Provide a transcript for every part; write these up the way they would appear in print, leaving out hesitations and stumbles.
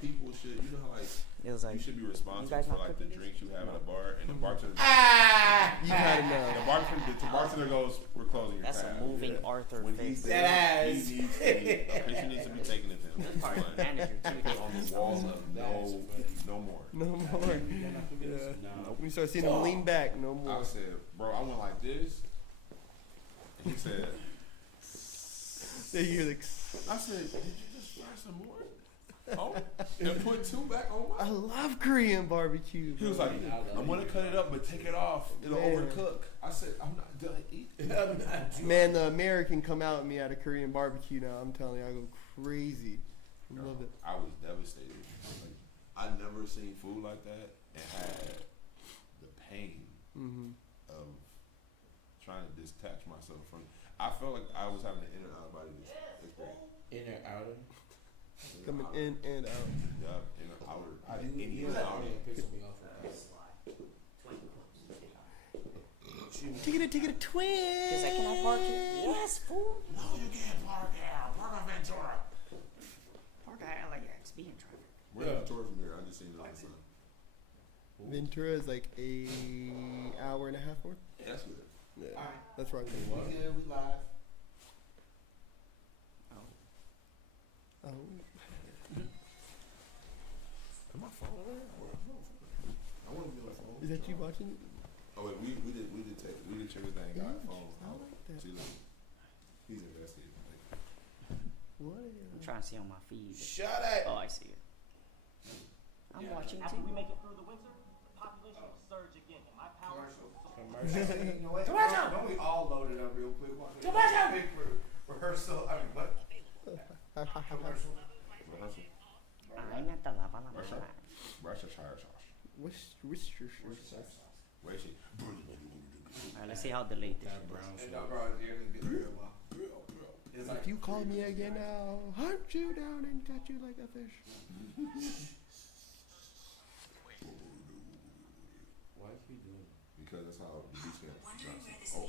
like people should, you know how like It was like you should be responsible guys for not like the cooking drinks you have in a bar, and the bartender. You gotta know. The bartender goes, "We're closing your That's tab." a moving Arthur When face. he's there, That he ass. needs to be, a picture needs to be taken of him. Party manager too. Put on the wall of no more. No more. Yeah. No. When you start seeing him lean back, no more. I said, bro, I went like this. And he said, They hear like, I said, did you just fry some more? Oh, and put 2 back on I mine. love Korean barbecue. He was bro. like, I'm gonna cut it up, but take it off. It'll Man. overcook. I said, I'm not done eating. Man, the American come out at me at a Korean barbecue now. I'm telling you, I go crazy. I love it. I was devastated. Like, I never seen food like that and had the pain of trying to detach myself from. I felt like I was having an inner out of body experience. Inner outer. Coming in and out. Yeah, inner outer. In You and like out. that pissed me off with Take it a twin. He's like, can I park here? Yes, fool. No, you can't park out. Park on Ventura. Park at LAX. Be in traffic. Where's Ventura from here? I just seen it on the sign. Ventura is like a hour and a half more. Yeah, that's good. Yeah, Alright. that's right. We good, we live. Oh, Am I phone there? I want to be on the phone. is that you watching it? Oh wait, we did check everything. Got phone. I like that. See, look, he's investigating. What? I'm trying to see on my feed. Shut it. Oh, I see it. I'm watching After we too. make it through the winter, the population will surge again, and my power will Commercial. You know what? Don't we all load it up real quick? Quick rehearsal. I mean, what? Commercial. Ay, nata la bala Russia? mala. Worcestershire sauce. Worcestershire. Where is she? Alright, let's see how delayed this That shit brown is. And shit. bro, you're gonna get real well. It's like, If you call me again, I'll hunt you down and catch you like a fish. Why is he doing it? Because that's how the Beastcamp drops. Oh,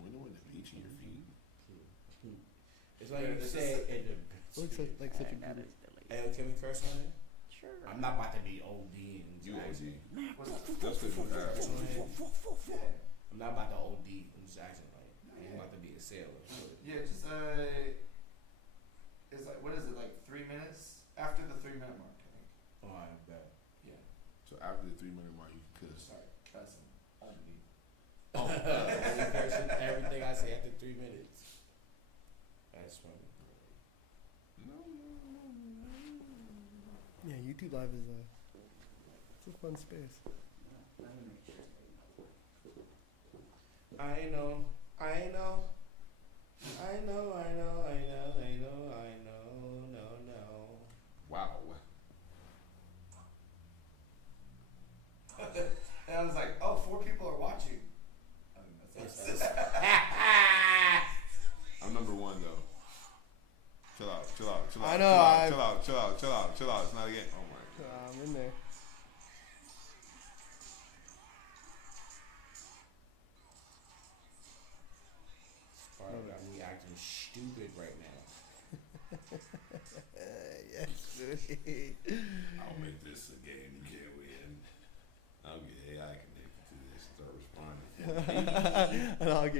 wondering the beach in your feet. It's like you say in the. Looks like such a That good. is delayed. Hey, can we curse on it? Sure. I'm not about to be OD and You Jackson. OG. That's because you have. I'm not about to OD and Jackson. Like, I'm about to be a sailor. yeah, just it's like, what is it, like 3 minutes? After the 3-minute mark, I think. Oh, I bet. Yeah. So after the 3-minute mark, you can cuss. Sorry, cussing. Only. Only person, everything I say after 3 minutes. That's funny. Yeah, YouTube Live is it's a fun space. Let me make sure. I know. No. Wow. And I was like, oh, 4 people are watching. I mean, that's I'm number 1 though. Chill out. I know, Chill out. It's not again. Oh my god. I'm in there. Part got me acting stupid right now. Yes. I'll make this a game you can't win. I'll get AI connected to this and start responding. And I'll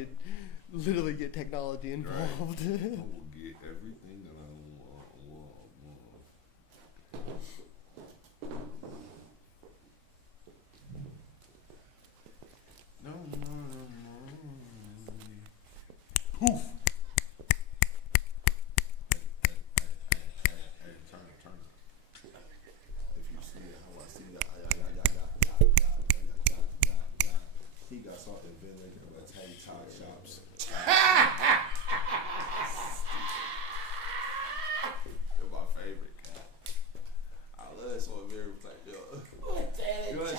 literally get technology involved. I will get everything that I want. No. Poof. Hey, turn it. If you see it, how I see that, he got something vinegar. Let's have top shops. You're my favorite cat. I love that song very like yo. You know what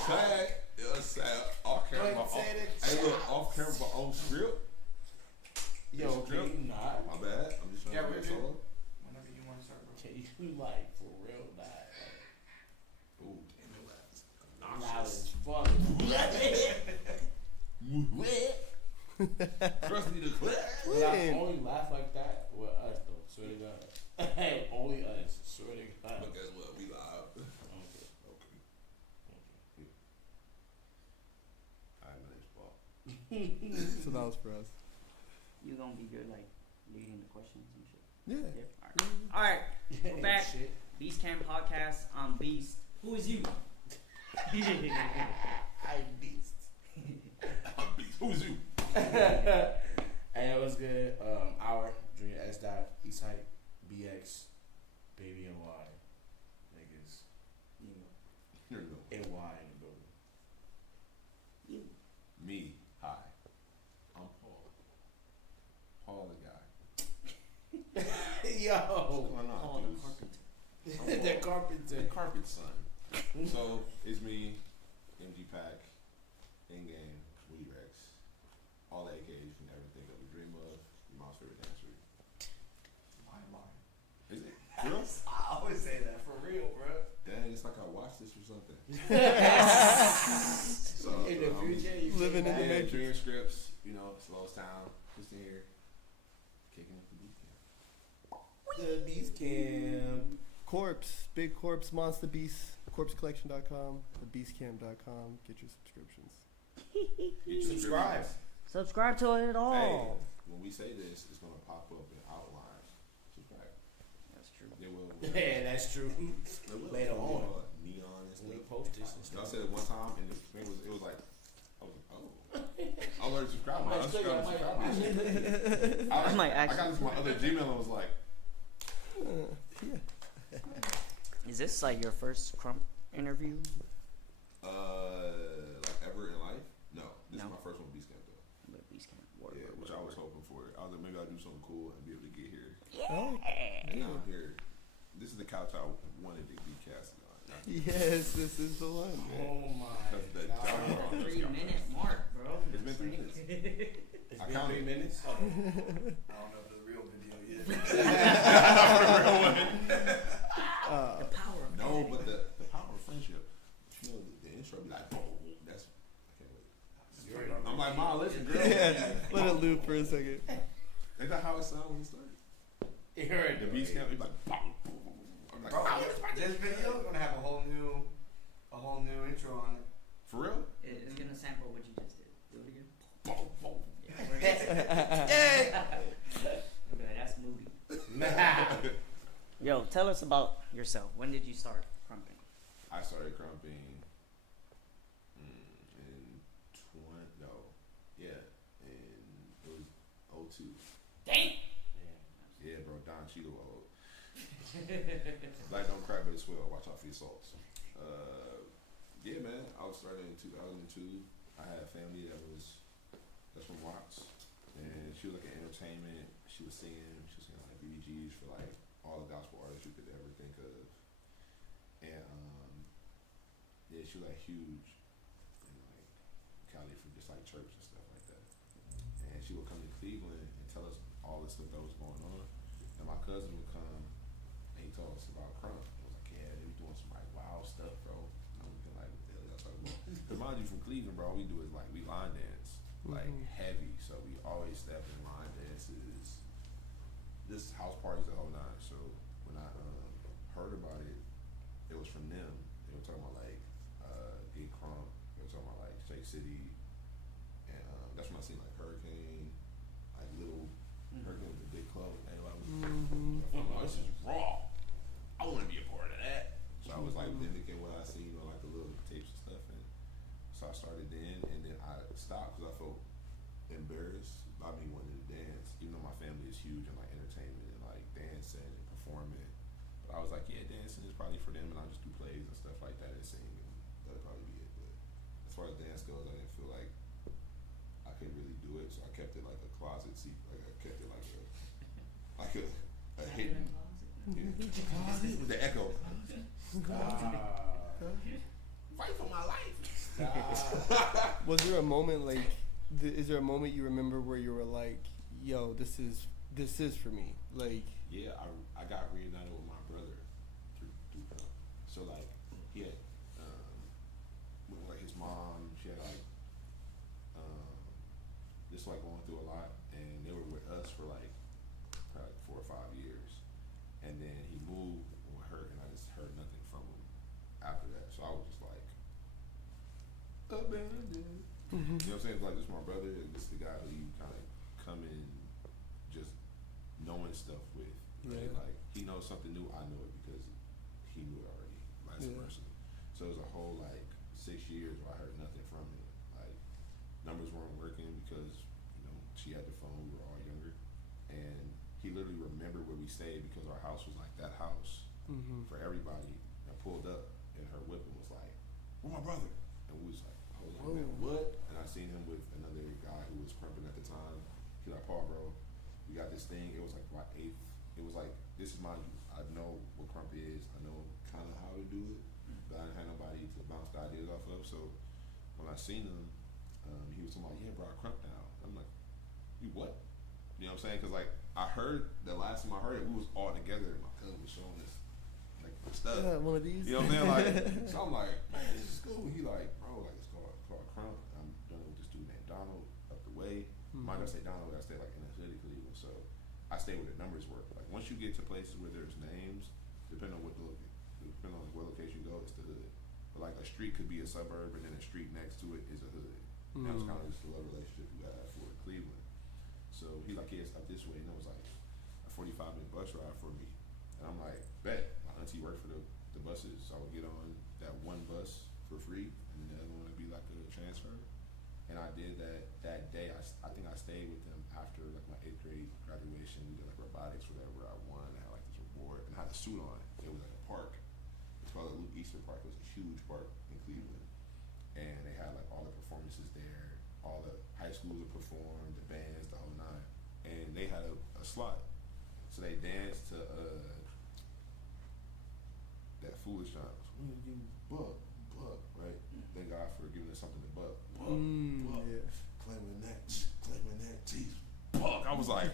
I'm saying? Off camera, off camera, my own script. Yo, can you not? My bad. I'm just trying Yeah, to we're play a good. solo. Whenever you want to start, bro. Can you like for real not? Ooh, damn your ass. Loud as fuck. Trust me to quit. But I only laugh like that with us though. Swear to God. Only us. So that was for us. You gonna be good, like leading the questions and shit. Yeah. Yeah. All right. We're back. Shit. Beastcamp podcast. I'm Beast. Who is you? I beast. Who's you? Hey, it was good. Our Junior S. Eastside BX Baby NY niggas. You know, Here we go. NY in the building. You. Me. Hi. I'm Paul. Paul the guy. Yo, What's going on, Paul the dudes? carpenter. the carpenter. The carpet son. So it's me, MG Pack, In Game, Woody Rex, all the AKs you can ever think of, dream of, your mom's favorite dancer. Why am I? Is it? For real? I always say that for real, bro. Dang, it's like I watched this or something. So, In the future, you Living in the yeah, Matrix. Dream Scripts, you know, Slowest Town, just in here, kicking up the Beastcamp. The Beast Camp. Corpse, Big Corpse, Monster Beast, corpsecollection.com, thebeastcamp.com. Get your subscriptions. Subscribe. Subscribe to it Hey, all. when we say this, it's gonna pop up in outlines. Subscribe. That's true. They will. Yeah, that's true. They will. Later on. Neon and When we stuff. post this and Y'all stuff. said it one time, and it was like, I was like, oh. I learned to subscribe. I might click it, I might I got actually. this my other Gmail and was like, Yeah. Is this like your first Crump interview? like ever in life? No, this No. is my first one with Beastcamp though. But Beastcamp. Word, Yeah, word, which word, I was word. hoping for. I was like, maybe I'll do something cool and be able to get here. Oh, And now I'm here. This is the couch I wanted to be casted on. yes, this is the one, man. Oh my That's the god. job. 3-minute mark, bro. It's been 3 minutes. It's I been counted. 3 minutes. I don't know if the real video yet. The power of No, editing. but the power of friendship. You know, the intro be like, boom. That's, I can't wait. I'm like, Ma, listen, girl. Yeah, let it loop for a second. Ain't that how it sounded when it started? You heard The it. Beastcamp, be like, boom, boom, boom. I'm like, Bro, "Ah, this video is gonna have a whole new intro on it. for real? It's gonna sample what you just did. Do it again. Boom, boom. Yeah. Okay, that's moody. Nah. Yo, tell us about yourself. When did you start crumping? I started crumping in 20, no, yeah, in, it was 02. Damn. Yeah, bro, Don Cheadle old. Black don't crack, but it's swell. Watch out for your salts. Yeah, man, I was started in 2002. I had a family that's from Watts, and she was like an entertainment. She was singing like BBGs for like all the gospel artists you could ever think of, and yeah, she was like huge in like Cali for just like church and stuff like that. And she would come to Cleveland and tell us all the stuff that was going on. And my cousin would come and he told us about Crump. He was like, yeah, they be doing some like wild stuff, bro. And I'm looking like, what the hell y'all talking about? Because mind you, from Cleveland, bro, all we do is like, we line dance, like heavy. So we always step in line dances. This house parties the whole nine. So when I heard about it, it was from them. They were talking about like Get Crump. They were talking about like Shake City. And that's when I seen like Hurricane, like little Hurricane with a big club. And I was, I'm like, this is raw. I want to be a part of that. So I was like mimicking what I seen on like the little tapes and stuff. And so I started then, and then I stopped because I felt embarrassed by me wanting to dance, even though my family is huge in like entertainment and like dancing and performing. But I was like, yeah, dancing is probably for them, and I'll just do plays and stuff like that and sing, and that'll probably be it. But as far as dance goes, I didn't feel like I could really do it, so I kept it like a closet seat, like I kept it like a hidden. Yeah. With the echo. Fight for my life. Was there a moment like? Is there a moment you remember where you were like, "Yo, this is for me"? Like, Yeah, I got reunited with my brother through Crump. So like he had with like his mom, she had like just like going through a lot, and they were with us for like probably 4 or 5 years, and then he moved with her, and I just heard nothing from him after that. So I was just like abandoned. You know what I'm what I'm saying? It's like, this is my brother, and this is the guy who you kind of come in just knowing stuff with. Right? Yeah. Like, he knows something new, I know it because he knew it already, vice versa. So it was a whole, like, 6 years where I heard nothing from him. Like, numbers weren't working because, you know, she had the phone, we were all younger. And he literally remembered where we stayed because our house was like that house for everybody, and pulled up, and her whip and was like, "Where my brother?" And we was like, I was like, "Man, what?" And I seen him with another guy who was crumping at the time. He like, "Paul, bro, we got this thing." It was like my eighth. It was like, this is my youth. I know what crump is. I know kind of how to do it, but I didn't have nobody to bounce the ideas off of. So when I seen him, he was talking about, "Yeah, bro, I crump now." I'm like, "You what?" You know what I'm saying? Because like, I heard the last time I heard it, we was all together, and my cousin was showing us like stuff. Yeah, one of these. You know what I'm saying? Like, so I'm like, "Man, this is cool." He like, "Bro, like, it's called crump. I'm doing it with this dude named Donald up the way." I'm not gonna say Donald, but I stay like in the hood of Cleveland, so I stay where the numbers work. Like, once you get to places where there's names, depending on what location you go, it's the hood. But like, a street could be a suburb, and then a street next to it is a hood. And that was kind of just the love relationship we had for Cleveland. So he like, "Yeah, it's up this way," and it was like a 45-minute bus ride for me. And I'm like, "Bet." My auntie worked for the buses, so I would get on that one bus for free, and then the other one would be like a transfer. And I did that day. I think I stayed with them after like my 8th grade graduation. We did like robotics, whatever. I won. I had like this reward, and I had a suit on. It was like a park. It's called the Luke Eastern Park. It was a huge park in Cleveland, and they had like all the performances there. All the high schools would perform, the bands, the whole nine, and they had a slot. So they danced to that Foolish John. "We're gonna give you buck, right? Thank God for giving us something to buck. Buck, Yeah. claiming that, jeez, buck." I was like,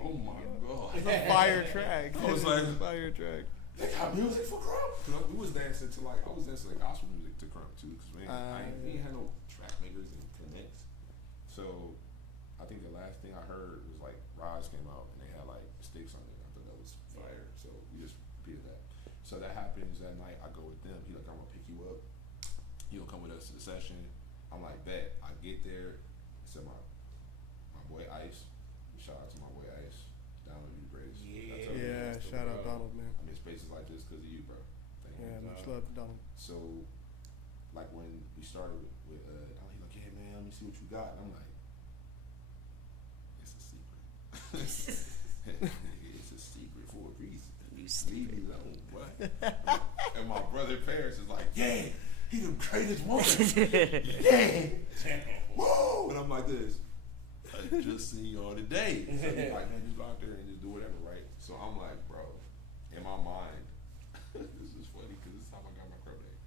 "Oh my God." Fire track. I was like, fire track. "They got music for crump." We was dancing to like, I was dancing to gospel music to crump too, because we ain't had no track makers and connects. So I think the last thing I heard was like Roz came out and they had like sticks on it. I thought that was fire. So we just repeated that. So that happens that night. I go with them. He like, "I'm gonna pick you up. You'll come with us to the session." I'm like, "Bet." I get there. It's my boy Ice. Shout out to my boy Ice. Donald, you the greatest. Yeah, shout out Donald, man. I mean, spaces like this because of you, bro. Thank you. Yeah, much love, Donald. So, like when we started with Donald, he like, "Yeah, man, let me see what you got." And I'm like, "It's a secret." It's a secret for a reason. You Leave me alone, what? And my brother Paris is like, "Yeah, he the greatest one." Yeah. Woo! And I'm like this. "I just seen y'all today." So he's like, "Man, just go out there and just do whatever, right?" So I'm like, bro, in my mind, this is funny because this is how I got my crop day.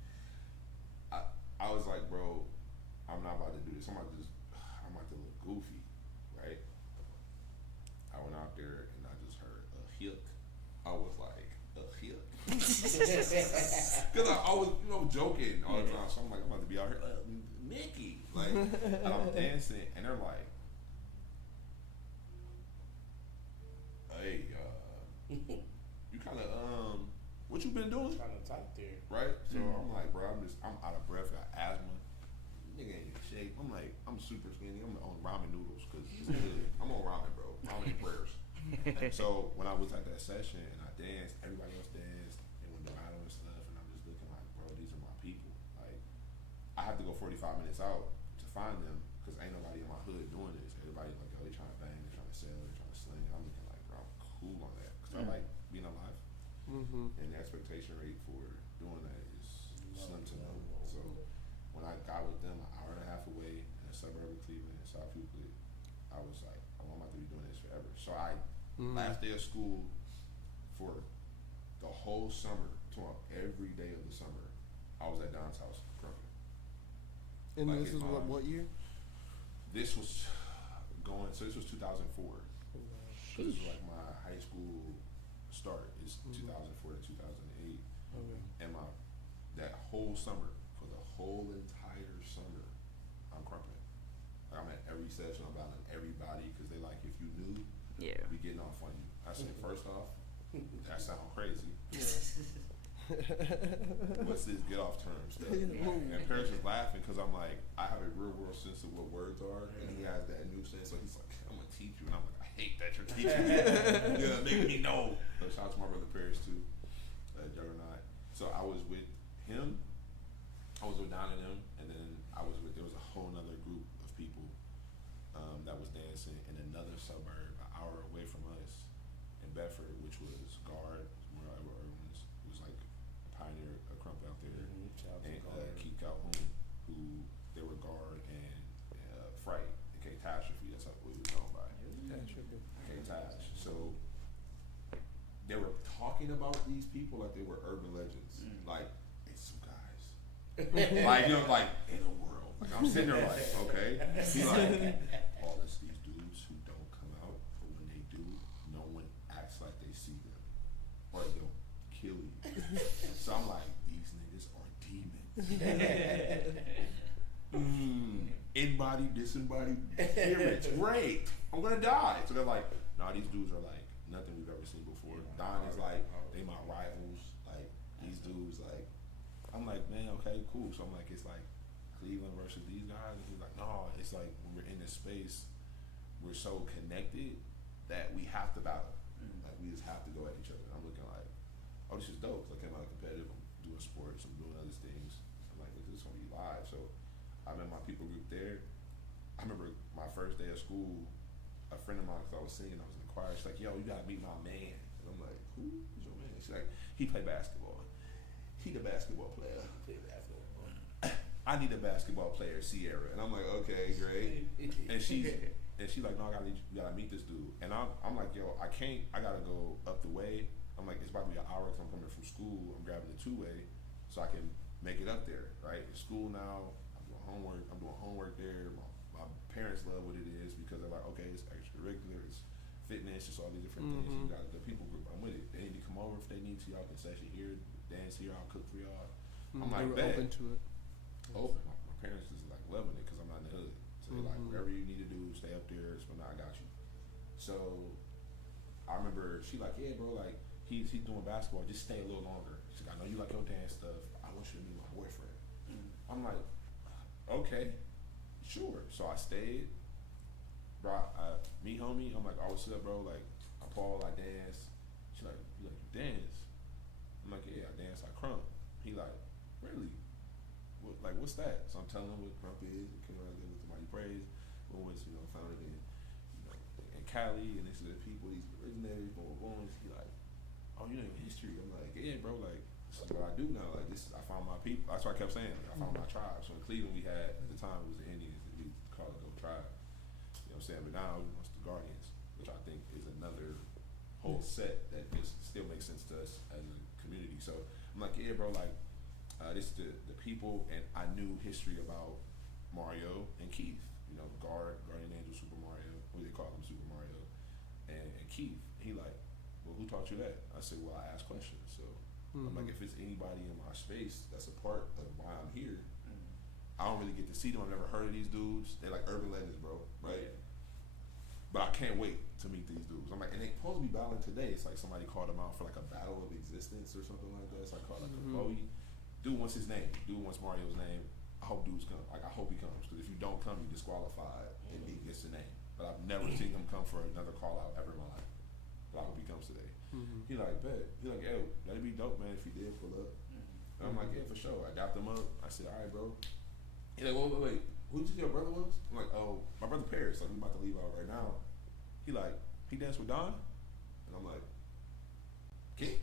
I was like, bro, I'm not about to do this. I'm about to look goofy, right? I went out there and I just heard a hick. I was like, a hick. Because I was, joking all the time. So I'm like, I'm about to be out here, Mickey. Like, and I'm dancing and they're like, "Hey, you kind of, what you been doing?" Kind of tight there. Right? So I'm like, bro, I'm out of breath, got asthma. Nigga ain't in shape. I'm like, I'm super skinny. I'm on ramen noodles because I'm on ramen, bro. Ramen and prayers. So when I was at that session and I danced, everybody else danced and went to battle and stuff, and I'm just looking like, bro, these are my people. Like, I have to go 45 minutes out to find them because ain't nobody in my hood doing this. Everybody like, oh, they trying to bang, they trying to sell, they trying to sling. I'm looking like, bro, I'm cool on that because I like being alive. And the expectation rate for doing that is slim to none. So when I got with them an hour and a half away in a suburb of Cleveland, in South Euclid, I was like, oh, I'm about to be doing this forever. So last day of school for the whole summer, every day of the summer, I was at Don's house crumping. And Like this is what year? This was this was 2004. So this was like my high school start. It's 2004 to 2008. Okay. And that whole summer, for the whole entire summer, I'm crumping. Like, I'm at every session, I'm battling everybody because they like, if you knew, Yeah. we getting off on you. I said, first off, that sounds crazy. what's this get off term stuff? And Paris was laughing because I'm like, I have a real world sense of what words are, and he has that new sense. So he's like, I'm gonna teach you, and I'm like, I hate that you're teaching me. Yeah, make me know. So shout out to my brother Paris too, Juggernaut. So I was with him. I was with Don and him, and then there was a whole nother group of people that was dancing in another suburb, an hour away from us, in Bedford, which was Guard, more Edward Irwin's, who was like a pioneer, a crump out there, and Keith Calhoun, who they were Guard and Fright, and Catastrophe. That's what we were known by. K-Tash. So they were talking about these people like they were urban legends, like it's some guys. Like, you know, like in a world. Like I'm sitting there like, okay. He like, all this these dudes who don't come out, but when they do, no one acts like they see them. Or they'll kill you. So I'm like, these niggas are demons. In-body, disembodied spirits. Great. I'm gonna die. So they're like, nah, these dudes are like nothing we've ever seen before. Don is like, they my rivals. Like, these dudes, like, I'm like, man, okay, cool. So I'm like, it's like Cleveland versus these guys. And he's like, no, it's like when we're in this space, we're so connected that we have to battle. Like, we just have to go at each other. And I'm looking like, oh, this is dope. So I came out competitive. I'm doing sports. I'm doing other things. I'm like, this is gonna be live. So I'm in my people group there. I remember my first day of school, a friend of mine, because I was singing, I was in the choir. She's like, yo, you gotta meet my man. And I'm like, who is your man? She's like, he play basketball. He the basketball player. I need a basketball player, Sierra. And I'm like, okay, great. And she's like, no, you gotta meet this dude. And I'm like, yo, I gotta go up the way. I'm like, it's about to be an hour because I'm coming from school. I'm grabbing the 2-way so I can make it up there, right? In school now, I'm doing homework there. My parents love what it is because they're like, okay, it's extracurricular, it's fitness, it's all these different things. You got the people group, I'm with it. They need to come over if they need to. Y'all can session here, dance here, I'll cook for y'all. I'm like, they were open to it. Open. My parents is like loving it because I'm not in the hood. So they're like, whatever you need to do, stay up there. So now I got you. So I remember she like, yeah, bro, like he's doing basketball. Just stay a little longer. She's like, I know you like your dance stuff. I want you to meet my boyfriend. I'm like, okay, sure. So I stayed. Bro, me homie. I'm like, oh, what's up, bro? Like, I Paul, I dance. She's like, you dance? I'm like, yeah, I dance. I crump. He like, really? What's that? So I'm telling him what crump is. It came out with Mighty Praise. When was, founded in, in Cali, and this is the people, these originators, boom. He like, oh, you know history. I'm like, yeah, bro, like, this is what I do now. Like, I found my people. That's what I kept saying. Like, I found my tribe. So in Cleveland, we had, at the time, it was the Indians, and we called it Go Tribe. You know what I'm saying? But now, it's the Guardians, which I think is another whole set that just still makes sense to us as a community. So I'm like, yeah, bro, like, this is the people, and I knew history about Mario and Keith. Guardian Angel, Super Mario, what do they call him, Super Mario, and Keith. He like, well, who taught you that? I said, well, I ask questions. So I'm like, if it's anybody in my space that's a part of why I'm here, I don't really get to see them. I've never heard of these dudes. They're like urban legends, bro, right? But I can't wait to meet these dudes. I'm like, and they supposed to be battling today. It's like somebody called them out for like a battle of existence or something like that. It's like called like a Bowie. Dude wants his name. Dude wants Mario's name. I hope dudes come. Like, I hope he comes. Because if you don't come, you're disqualified and he gets the name. But I've never seen him come for another call out ever in my life. But I hope he comes today. He like, bet. He like, yo, that'd be dope, man, if he did pull up. And I'm like, yeah, for sure. I dapped him up. I said, all right, bro. He like, wait. Who did you say your brother was? I'm like, oh, my brother Paris. Like, we about to leave out right now. He like, he danced with Don? And I'm like, kid?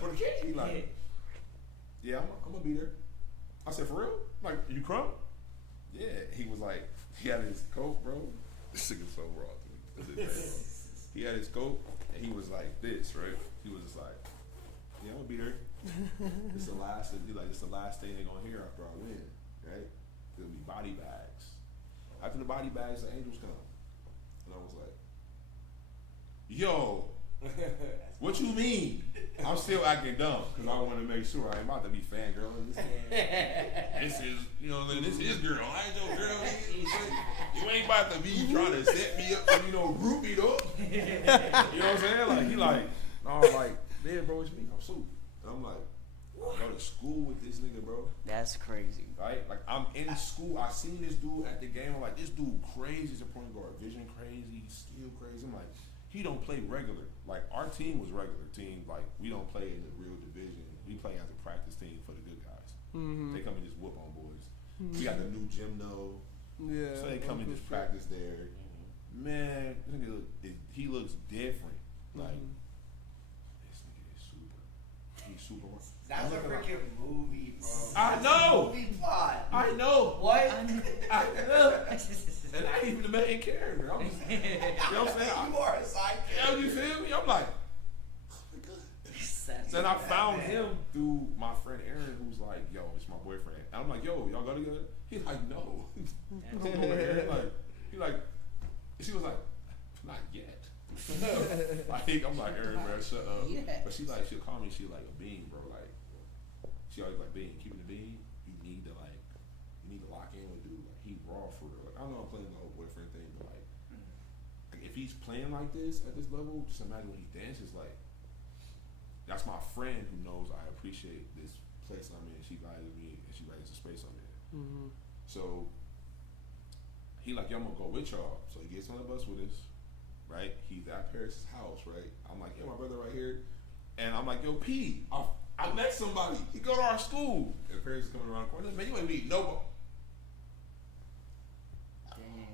For the kid? He like, yeah, I'm gonna be there. I said, for real? Like, you crump? Yeah. He was like, he had his coat, bro. This nigga's so raw to me. He had his coat, and he was like this, right? He was just like, yeah, I'm gonna be there. It's the last thing they're gonna hear after I win, right? It'll be body bags. After the body bags, the angels come. And I was like, yo, what you mean? I'm still acting dumb because I want to make sure I ain't about to be fangirling. This is, this is girl. I ain't your girl. You ain't about to be trying to set me up for, group me up. You know what I'm saying? Like, he like, no, like, man, bro, what you mean? I'm super. And I'm like, I go to school with this nigga, bro. That's crazy. Right? Like, I'm in school. I seen this dude at the game. I'm like, this dude crazy as a point guard. Vision crazy, skill crazy. I'm like, he don't play regular. Like, our team was regular team. Like, we don't play in the real division. We play as a practice team for the good guys. Mm-hmm. They come and just whoop on boys. We got the new gym though. Yeah. So they come and just practice there. Man, this nigga he looks different. Like, this nigga is super. He's super. That's a freaking movie, bro. I know. Movie plot. I know. What? I know. And I ain't even the main character. I'm just, you know what I'm saying? You are a side Yeah, you feel me? I'm like, oh my God. Then I found him through my friend Aaron, who's like, yo, it's my boyfriend. And I'm like, yo, y'all go together? He's like, no. I'm over here. She was like, not yet. Like, I'm like, Aaron, bro, shut up. Yeah. But she'll call me, she like a bean, bro. Like, she always like, bean, keeping the bean, you need to lock in with dude. Like, he raw for real. Like, I don't know I'm playing the whole boyfriend thing, but like if he's playing like this at this level, just imagine when he dances. Like, that's my friend who knows I appreciate this place I'm in. She values me and she values the space I'm in. Mm-hmm. So he like, yo, I'm gonna go with y'all. So he gets on the bus with us, right? He's at Paris's house, right? I'm like, yo, my brother right here. And I'm like, yo, P, I met somebody. He go to our school. And Paris is coming around the corner. Man, you ain't meet nobody. Dang.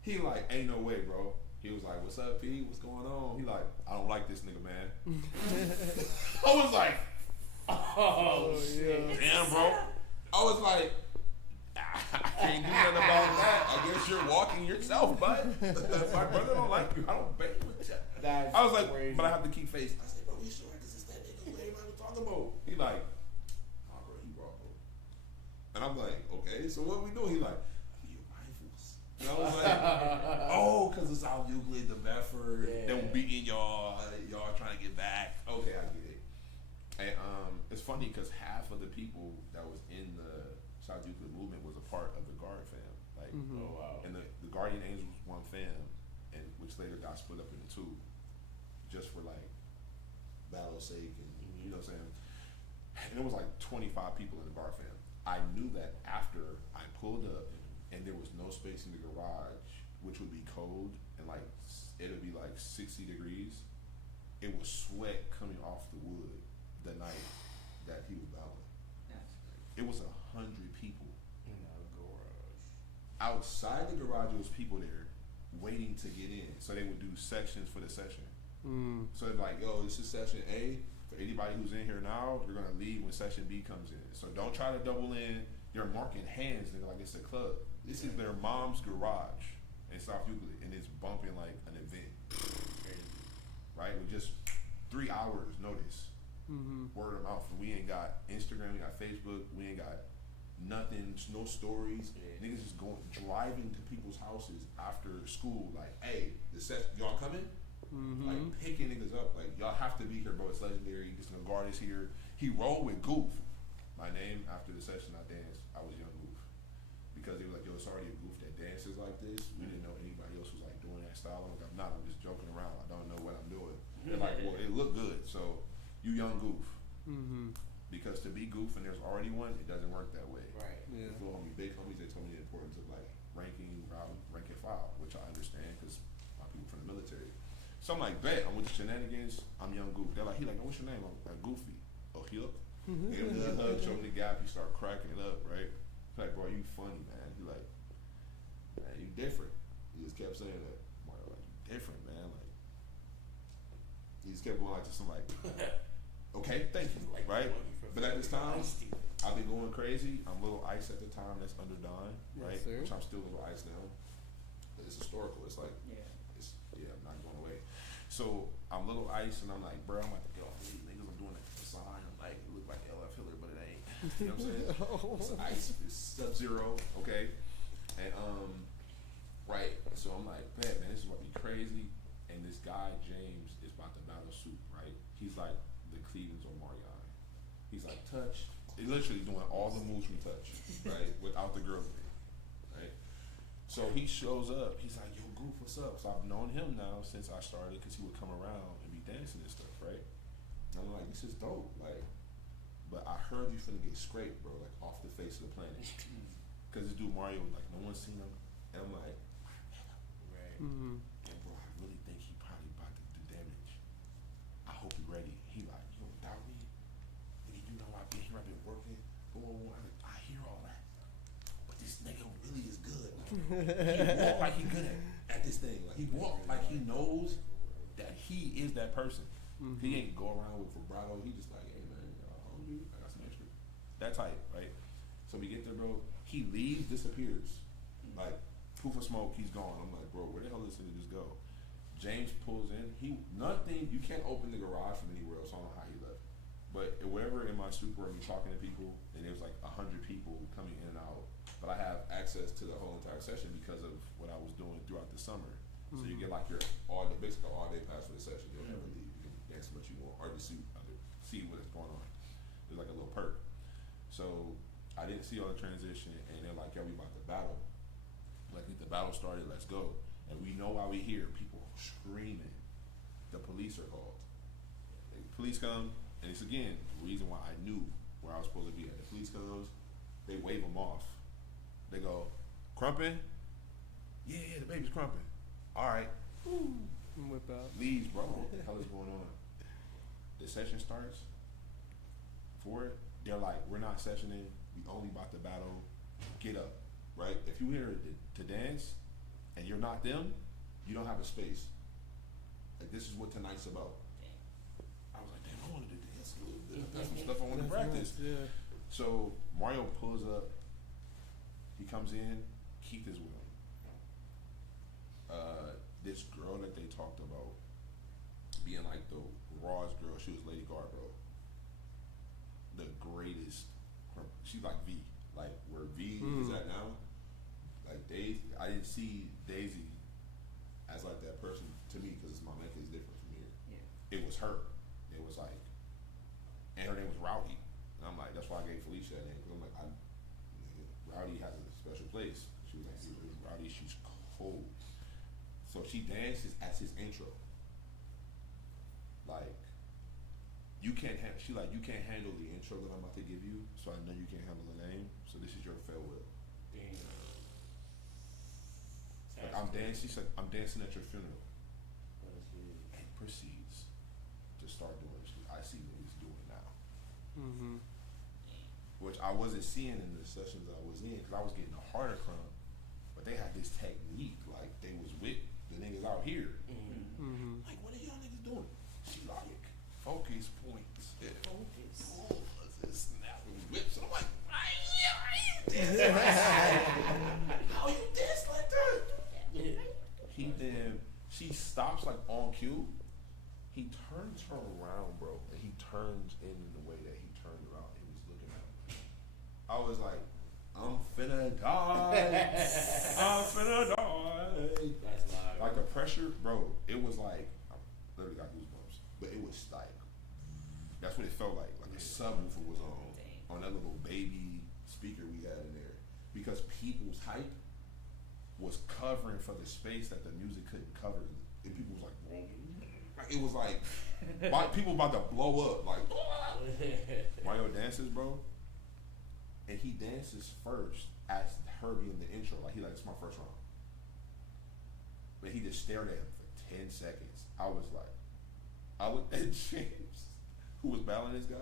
He like, ain't no way, bro. He was like, what's up, P? What's going on? He like, I don't like this nigga, man. I was like, oh, yeah. damn, bro. I was like, I can't do nothing about that. I guess you're walking yourself, bud. My brother don't like you. I don't bang with you. That's I was like, crazy. but I have to keep face. I said, bro, you sure? Because it's that nigga who everybody was talking about. He like, oh, bro, he raw, bro. And I'm like, okay, so what we doing? He like, your rifles. And I was like, oh, because it's South Euclid, the Bedford. Yeah. They were beating y'all. Y'all trying to get back. Okay, I get it. And it's funny because half of the people that was in the South Euclid movement was a part of the Guard fam. Like, Oh wow. and the Guardian Angels was one fam, and which later got split up into two, just for like battle's sake, and you know what I'm saying. And it was like 25 people in the Guard fam. I knew that after I pulled up, and there was no space in the garage, which would be cold, and like it would be like 60 degrees. It was sweat coming off the wood the night that he was battling. It was 100 people. In our garage. Outside the garage, there was people there waiting to get in. So they would do sections for the session. Mm. So they're like, yo, this is session A. For anybody who's in here now, you're gonna leave when session B comes in. So don't try to double in. They're marking hands, nigga, like it's a club. This is their mom's garage in South Euclid, and it's bumping like an event. Right? With just 3 hours notice. Mm-hmm. Word of mouth. We ain't got Instagram, we got Facebook, we ain't got nothing, no stories. Niggas just going driving to people's houses after school, like, hey, the set y'all coming? Mm-hmm. Like picking niggas up, like y'all have to be here, bro. It's legendary. This nigga guard is here. He rolled with Goof. My name after the session I danced, I was Young Goof. Because they were like, yo, it's already a Goof that dances like this. We didn't know anybody else was like doing that style. I'm like, I'm not, I'm just joking around. I don't know what I'm doing. They're like, well, it looked good, so you Young Goof. Mm-hmm. Because to be Goof and there's already one, it doesn't work that way. Right. Yeah. Little homies, big homies, they told me the importance of like rank and file, which I understand because my people from the military. So I'm like, bet, I'm with the shenanigans, I'm Young Goof. They're like, he like, oh, what's your name? I'm like, Goofy. Oh, he up? Give me a hug, show me the gap, he start cracking it up, right? He's like, bro, you funny, man. He like, man, you different. He just kept saying that. Mario, like, you different, man. Like, he just kept going like to some like, okay, thank you, Like right? But at this time, Ice-T. I've been going crazy. I'm Little Ice at the time. That's under Don, right? Yes, sir. Which I'm still Little Ice now. But it's historical. It's like, Yeah. I'm not going away. So I'm Little Ice, and I'm like, bro, I'm about to get off these niggas. I'm doing that sign. I'm like, it look like LF Hiller, but it ain't. You know what I'm saying? It's Ice. It's Sub-Zero, okay? And right. So I'm like, man, this is about to be crazy. And this guy James is about to battle suit, right? He's like the Cleveland's or Marion. He's like touch. He's literally doing all the moves from touch, right? Without the girl in it, right? So he shows up. He's like, yo, Goof, what's up? So I've known him now since I started because he would come around and be dancing and stuff, right? And I'm like, this is dope. Like, but I heard you finna get scraped, bro, like off the face of the planet. Cause this dude Mario, like no one's seen him, and I'm like, Right. Mm-hmm. and bro, I really think he probably about to do damage. I hope he ready. He like, you don't doubt me? Nigga, you know I've been here, I've been working. I hear all that. But this nigga really is good. He walk like he good at this thing. Like he walk like he knows that he is that person. Mm-hmm. He ain't go around with vibrato. He just like, hey man, hungry? I got some extra. That type, right? So we get there, bro. He leaves, disappears. Like, poof of smoke, he's gone. I'm like, bro, where the hell did this nigga just go? James pulls in. You can't open the garage from anywhere else. I don't know how he left. But wherever in my super, I'm talking to people, and there was like 100 people coming in and out. But I have access to the whole entire session because of what I was doing throughout the summer. So you get like your basically all day pass for the session. You'll never leave. You can dance as much you want, or just see what's going on. There's like a little perk. So I didn't see all the transition, and they're like, "Yeah, we about to battle. Like, the battle started. Let's go." And we know why we here. People screaming. The police are called. The police come, and it's again the reason why I knew where I was supposed to be at. The police comes, they wave them off. They go, "Crumping? Yeah, the baby's crumping. All right." Whip out. Leaves, bro. What the hell is going on? The session starts. For it, they're like, "We're not sessioning. We only about to battle. Get up." Right? If you here to dance and you're not them, you don't have a space. Like, this is what tonight's about. I was like, damn, I wanted to dance a little bit. I got some stuff I wanted to practice. Yeah. So Mario pulls up. He comes in. Keith is with him. This girl that they talked about being like the rawest girl, she was Lady Garbro. The greatest. She's like V. Like where V is at now. Like Daisy, I didn't see Daisy as like that person to me because my makeup is different from here. Yeah. It was her. It was like, and her name was Rowdy. And I'm like, that's why I gave Felicia that name because I'm like, Rowdy has a special place. She was like, Rowdy, she's cold. So she dances as his intro. Like, you can't you can't handle the intro that I'm about to give you, so I know you can't handle the name. So this is your farewell. Damn. Like, I'm dancing. She's like, I'm dancing at your funeral. And proceeds to start doing shit I see what he's doing now. Mm-hmm. Which I wasn't seeing in the sessions I was in because I was getting a harder crumb. But they had this technique, like they was with the niggas out here. Mm-hmm. Like, what are y'all niggas doing? She like, focus points. Focus. Snapping whips. And I'm like, how you dance like that? She stops like on cue. He turns her around, bro, and he turns in the way that he turned around. He was looking at me. I was like, I'm finna die. I'm finna die. That's live. Like the pressure, bro, it was like, I literally got goosebumps. But it was like, that's what it felt like. Like a subwoofer was on that little baby speaker we had in there. Because people's hype was covering for the space that the music couldn't cover. And people was like, it was like, people about to blow up. Like, Mario dances, bro. And he dances first as her being the intro. Like, it's my first round. But he just stared at him for 10 seconds. I looked at James, who was battling this guy,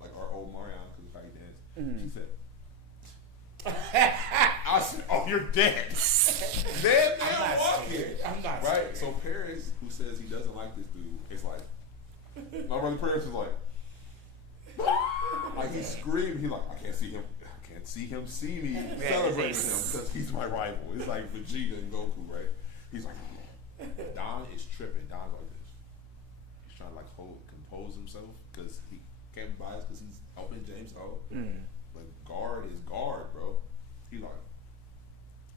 like our old Marion, because of how he danced. Mm. She said, I said, oh, you're dead. Dead man I'm not walking. scared. I'm not Right? scared. So Paris, who says he doesn't like this dude, is like, my brother Paris is like he screamed. He like, I can't see him see me celebrating him because he's my rival. It's like Vegeta and Goku, right? He's like, Don is tripping. Don's like this. He's trying to like compose himself because he can't be biased because he's helping James out. But guard is guard, bro. He like,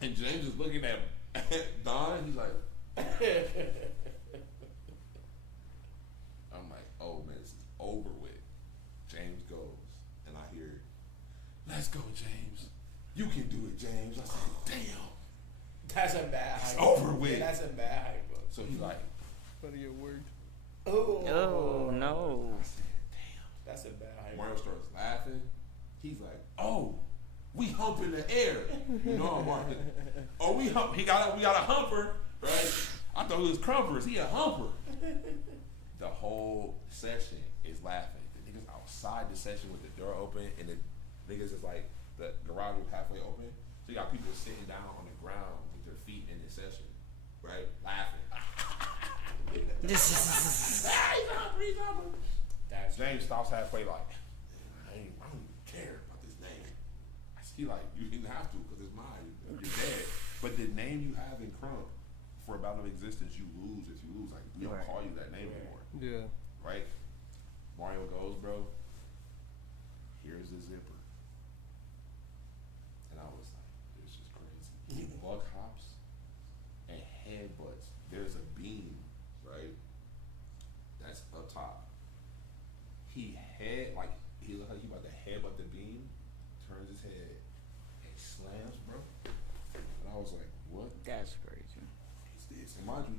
and James is looking at Don. He's like, I'm like, oh man, this is over with. James goes, and I hear, let's go, James. You can do it, James. I said, damn. That's a bad It's hype. over with. Yeah, that's a bad hype. So he's like, But it worked. Oh Oh no. I said, Mario starts laughing. He's like, "Oh, we hump in the air." You know I'm Mario. Oh, we hump. We got a humper, right? I thought it was crumpers. He a humper. The whole session is laughing. The niggas outside the session with the door open, and the niggas is like the garage was halfway open. So you got people sitting down on the ground with their feet in the session, right? Laughing. He's humper. James stops halfway like, I don't even care about this name. He like, you didn't have to because it's mine. You're dead. But the name you have in Crump for a battle of existence, you lose if you lose. Like, we don't call you that name anymore. Yeah. Right? Mario goes, bro. Here's the zipper. And I was like, this is crazy. He bug hops and headbutts. There's a beam, right? That's up top. He looked like he about to headbutt the beam, turns his head, and slams, bro. And I was like, what? That's crazy. And mind you,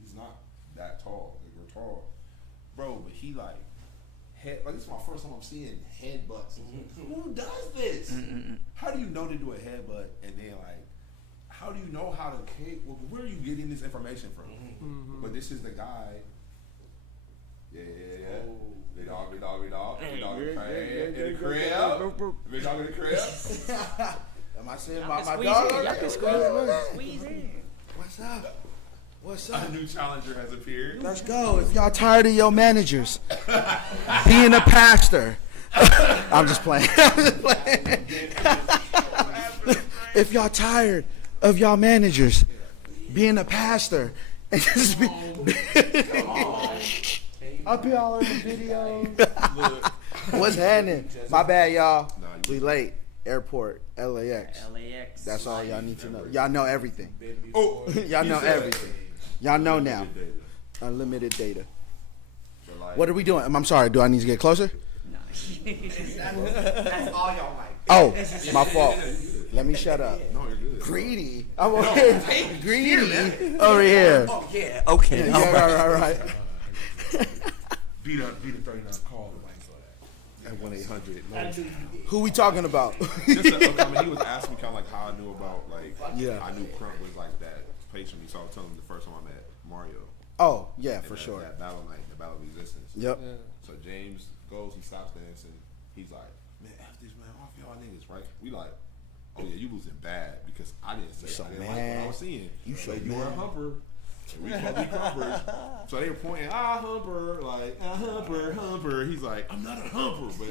he's not that tall. Like, we're tall. Bro, but he like this is my first time I'm seeing headbutts. Who does this? How do you know to do a headbutt, and then like, how do you know how to kick? Well, where are you getting this information from? But this is the guy. Yeah. Oh. Big dog. Big dog in the crib. Big dog in the crib. Am I saying Y'all my can dog? squeeze in. Y'all can squeeze in. What's up? What's up? A new challenger has appeared. Let's go. If y'all tired of your managers being a pastor, I'm just playing. If y'all tired of y'all managers being a pastor and just be, I'll be all in the video. What's happening? My bad, y'all. We late. Airport, LAX. LAX. That's all y'all need to know. Y'all know everything. Oh, Y'all know everything. Y'all know now. Unlimited data. What are we doing? I'm sorry. Do I need to get closer? No. That's all y'all like. Oh, my fault. Let me shut up. No, you're good. Greedy. I'm over here. Greedy. Over here. Oh yeah. Okay. Yeah, right. Beat a 39 call at 1-800. Who we talking about? He was asking me kind of like how I knew about I knew Crump was like that place for me. So I was telling him the first time I met Mario. Oh, yeah, for that, sure. That battle night, the battle of existence. Yep. Yeah. So James goes, he stops dancing. He's like, man, F this man, off y'all niggas, right? We like, oh yeah, you losing bad because I didn't say So I didn't like what I mad. was seeing. You so you were a mad. humper. We supposed to be humpers. So they were pointing, humper, like, humper. He's like, I'm not a humper, but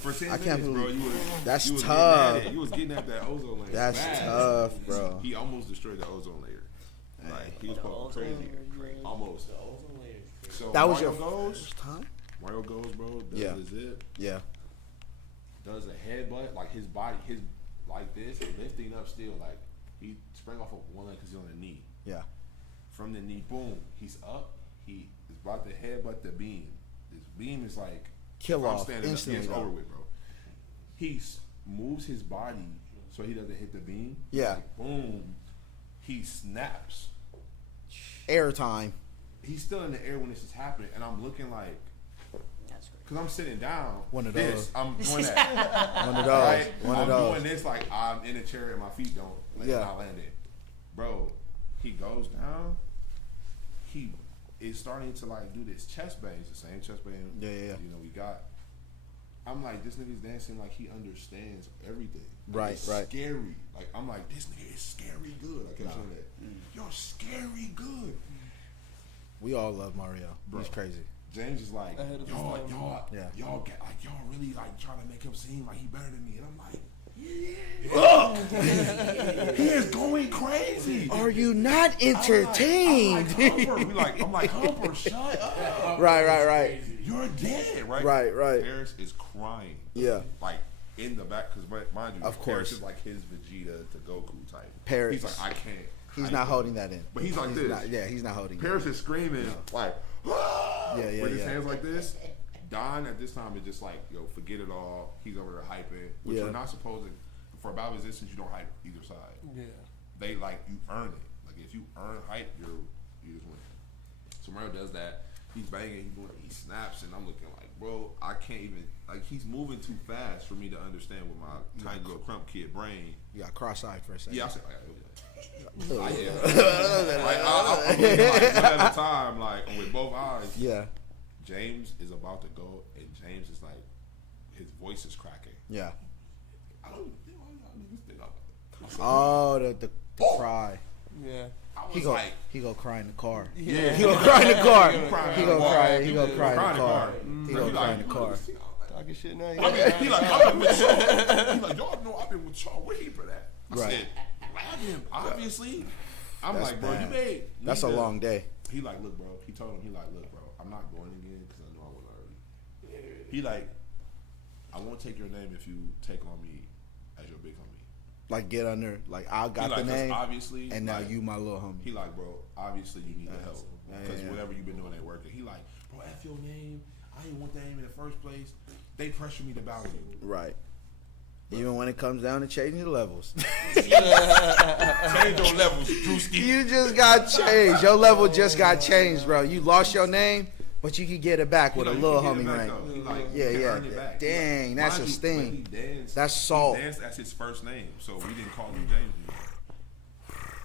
for 10 I can't minutes, bro, believe- you was that's you was tough. Getting at it. You was getting at that ozone layer. That's bad. tough, bro. He almost destroyed the ozone layer. Like, he was supposed to be crazy. Almost. So That was Mario your goes. first time? Mario goes, bro. Does Yeah. the zip. Yeah. Does a headbutt, like his body, like this, lifting up still, like he sprang off of one leg because he's on the knee. Yeah. From the knee, boom, he's up. He is about to headbutt the beam. This beam is like Kill if I'm off standing up, instantly, it's though. over with, bro. He moves his body so he doesn't hit the beam. Yeah. Like, boom. He snaps. Airtime. He's still in the air when this is happening, and I'm looking like, That's crazy. because I'm sitting down. One of this, those. I'm doing that. One of those. Right? One of I'm those. doing this like I'm in a chair and my feet don't not landing. Bro, he goes down. He is starting to like do this chest bang. It's the same chest bang. Yeah. You know we got. I'm like, this nigga's dancing like he understands everything. Like, Right, it's right. Scary. Like I'm like, this nigga is scary good. I kept saying that. You're scary good. We all love Mario. Bro. He's crazy. James is like, Ahead of his y'all time. Yeah. get like y'all really like trying to make him seem like he better than me, and I'm like, he is going crazy. Are you not entertained? I'm like, Humper, shut up. Right. You're dead, right? Right. Paris is crying. Yeah. Like in the back, because mind you, Of Paris course. is like his Vegeta to Goku type. Paris. He's like, I can't. He's hype not him. holding that in. But he's like this. He's not holding Paris it. is screaming like, Yeah, with his yeah. hands like this. Don at this time is just like, yo, forget it all. He's over there hyping, which Yeah. you're not supposed to. For a battle of existence, you don't hype either side. Yeah. They like you earn it. Like if you earn hype, you just win. So Mario does that. he's banging, he snaps, and I'm looking like, bro, I can't even, like, he's moving too fast for me to understand with my tiny little crump kid brain. You got cross-eyed for a second. Yeah, I said, like, I'm looking like one at a time, like, with both eyes. Yeah. James is about to go, and James is like, his voice is cracking. Yeah. I don't think all y'all niggas think I'm. Oh, the cry. Yeah. I was like, He go cry in the car. yeah. He go cry in the car. He He cry go cry. He go in cry the in the car. He He go like, cry in the car. Talking shit now. I mean, he like, I've been with y'all. He like, y'all know I've been with y'all way for that. I Right. said, grab him, obviously. I'm That's like, bro, bad. That's a long day. He like, look, bro. He told him, he like, look, bro, I'm not going again because I know I went already. He like, I won't take your name if you take on me as your big homie. Like get under. Like I got He like, the 'cause name, obviously, and now like, you my little homie. He like, bro, obviously you need the help because yeah. whatever you've been doing ain't working. He like, bro, F your name. I didn't want that name in the first place. They pressure me to battle you. Right. Even when it comes down to changing the levels. Change your levels, Drewski. You just got changed. Your level just got changed, bro. You lost your name, but you could get it back with a little homie rank. Yeah. Dang, that's a sting. That's salt. He danced as his first name, so we didn't call him James anymore.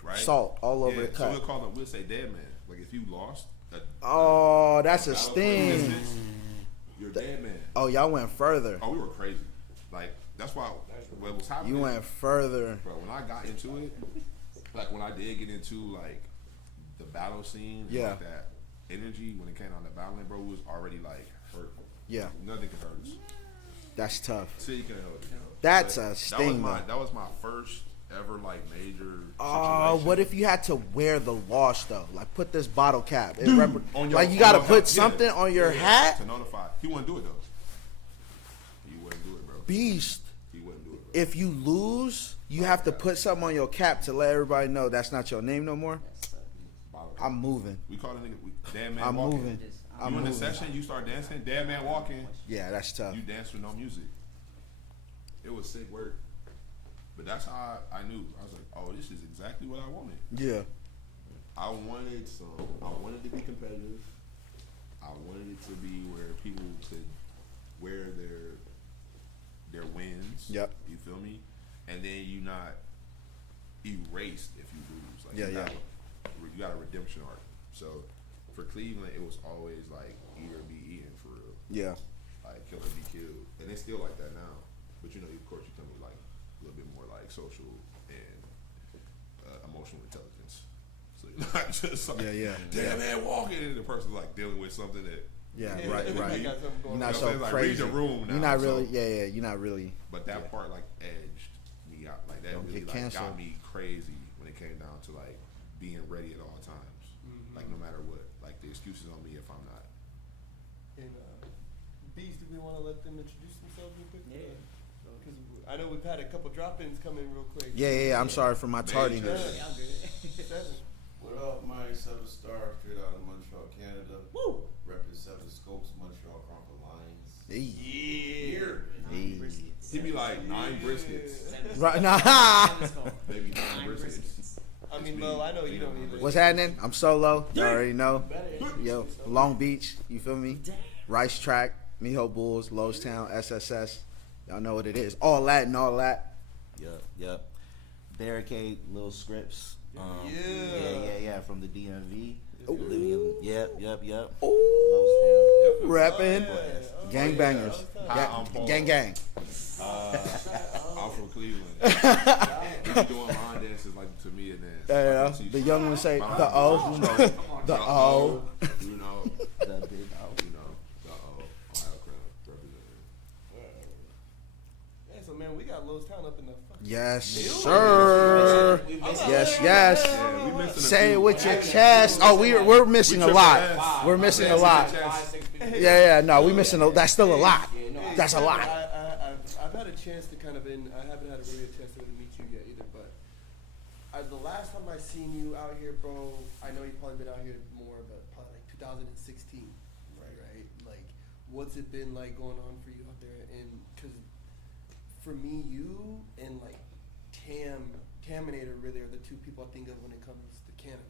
Right? Salt all over the So cut. we'll say dead man. Like if you lost. Oh, that's a sting. You're dead man. Oh, y'all went further. Oh, we were crazy. Like that's why what was happening. You went further. Bro, when I got into it, like when I did get into like the battle scene, Yeah. like that energy when it came on the battling, bro, was already like hurt. Yeah, Nothing could hurt us. that's tough. City couldn't hurt us. That's But a sting, That was my first ever like major. Oh, situation. what if you had to wear the wash though? Like put this bottle cap. It On your- like you on gotta your put hat, something on your yeah, hat. to notify. He wouldn't do it though. He wouldn't do it, bro. Beast. He wouldn't do it, bro. If you lose, you have to put something on your cap to let everybody know that's not your name no more. Bottle I'm moving. We call the nigga dead man I'm walking. moving. You I'm in the moving. session, you start dancing, dead man walking. Yeah, that's tough. You dance with no music. It was sick work. But that's how I knew. I was like, oh, this is exactly what I wanted. Yeah. I wanted to be competitive. I wanted it to be where people could wear their wins. Yep. You feel me? And then you not erased if you lose. Like Yeah, you got a redemption arc. So for Cleveland, it was always like eat or be eaten for real. Yeah. Like kill or be killed. And it's still like that now. But you know, of course, you come with like a little bit more like social and emotional intelligence. So you're not just like, damn man, walking, and the person's like dealing with something that. Yeah, right. You're not You so know, like, crazy. read the room now, you're not really. so- You're not really. But that part like edged me out. Like that Don't really get like canceled. got me crazy when it came down to like being ready at all times. Like no matter what. Like the excuses on me if I'm not. And Beast, do we want to let them introduce themselves real quick? Yeah. Because I know we've had a couple drop-ins come in real quick. Yeah. I'm sorry for my tardiness. Y'all good. Seven. What up, Mike? 7 Star, straight out of Montreal, Canada. Woo! Represent 7 Scopes, Montreal Chronicle Lions. Hey. Yeah. He be like 9 briskets. Right now. Maybe 9 briskets. I mean, Mo, I know you don't either. What's happening? I'm solo. You already know. Yo, Long Beach. You feel me? Rice Track, Miho Bulls, Lowstown, SSS. Y'all know what it is. All that and all that. Yep. Barricade, little scripts. Yeah. From the DMV. Living in, yep. Ooh, Lowstown. rapping. Yeah. Gangbangers. Hi, I'm Paul. Gang. I'm from Cleveland. He be doing line dances like to me and then. Yeah, the young ones say the O. You know, the O. You know, The big out. you know, the Ohio crowd representing. Yeah, so man, we got Lowstown up in the fucking. Yes, sir. Yes. Yeah, we missing a Say it few. with your chest. Oh, we're missing a lot. We're missing a lot. Yeah. No, we missing. That's still a lot. That's a lot. I've had a chance to kind of I haven't had a really a chance to really meet you yet either, but the last time I seen you out here, bro, I know you've probably been out here more, but probably like 2016, right? Like, what's it been like going on for you out there? And because for me, you and like Taminator really are the two people I think of when it comes to Canada.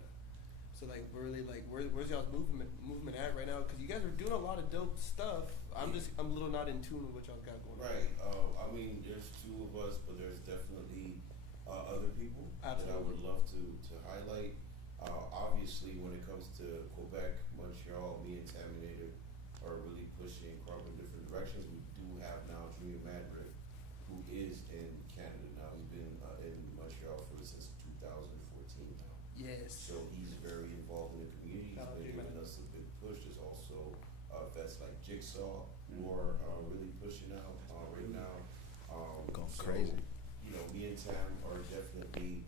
So like really like where's y'all's movement at right now? Because you guys are doing a lot of dope stuff. I'm a little not in tune with what y'all got going on. Right. I mean, there's two of us, but there's definitely other people that I would love to highlight. Obviously, when it comes to Quebec, Montreal, me and Taminator are really pushing Crump in different directions. We do have now Junior Madrid, who is in Canada now. He's been in Montreal since 2014 now. Yes. So he's very involved in the community. He's been giving us a big push. There's also vets like Jigsaw who are really pushing out right now. Going so, crazy. You know, me and Tam are definitely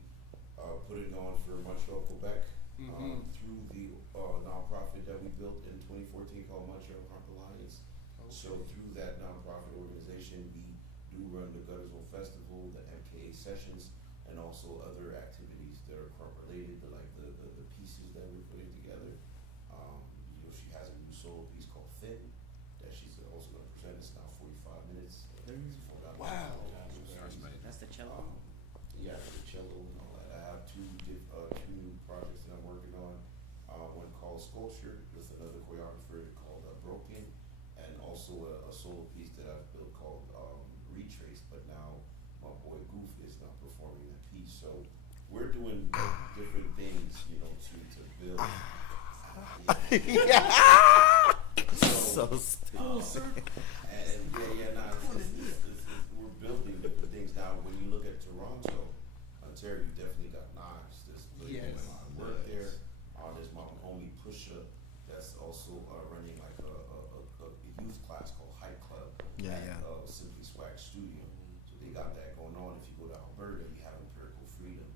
putting on for Montreal, Quebec through the nonprofit that we built in 2014 called Montreal Crump Alliance. Okay. So through that nonprofit organization, we do run the Guttersville Festival, the MKA sessions, and also other activities that are crump related, like the pieces that we're putting together. You know, she has a new solo piece called Thin that she's also going to present. It's now 45 minutes. Wow. That's the cello. Yeah, the cello and all that. I have two new projects that I'm working on. One called Sculpture with another choreographer called Broken, and also a solo piece that I've built called Retrace. But now my boy Goof is now performing that piece. So we're doing different things, you know, to build. So stupid. And we're building different things now. When you look at Toronto, Ontario, you definitely got Knives. There's doing a lot of work there. There's my homie Pusha that's also running like a youth class called Hype Club at Simply Swag Studio. So they got that going on. If you go to Alberta, you have Empirical Freedom.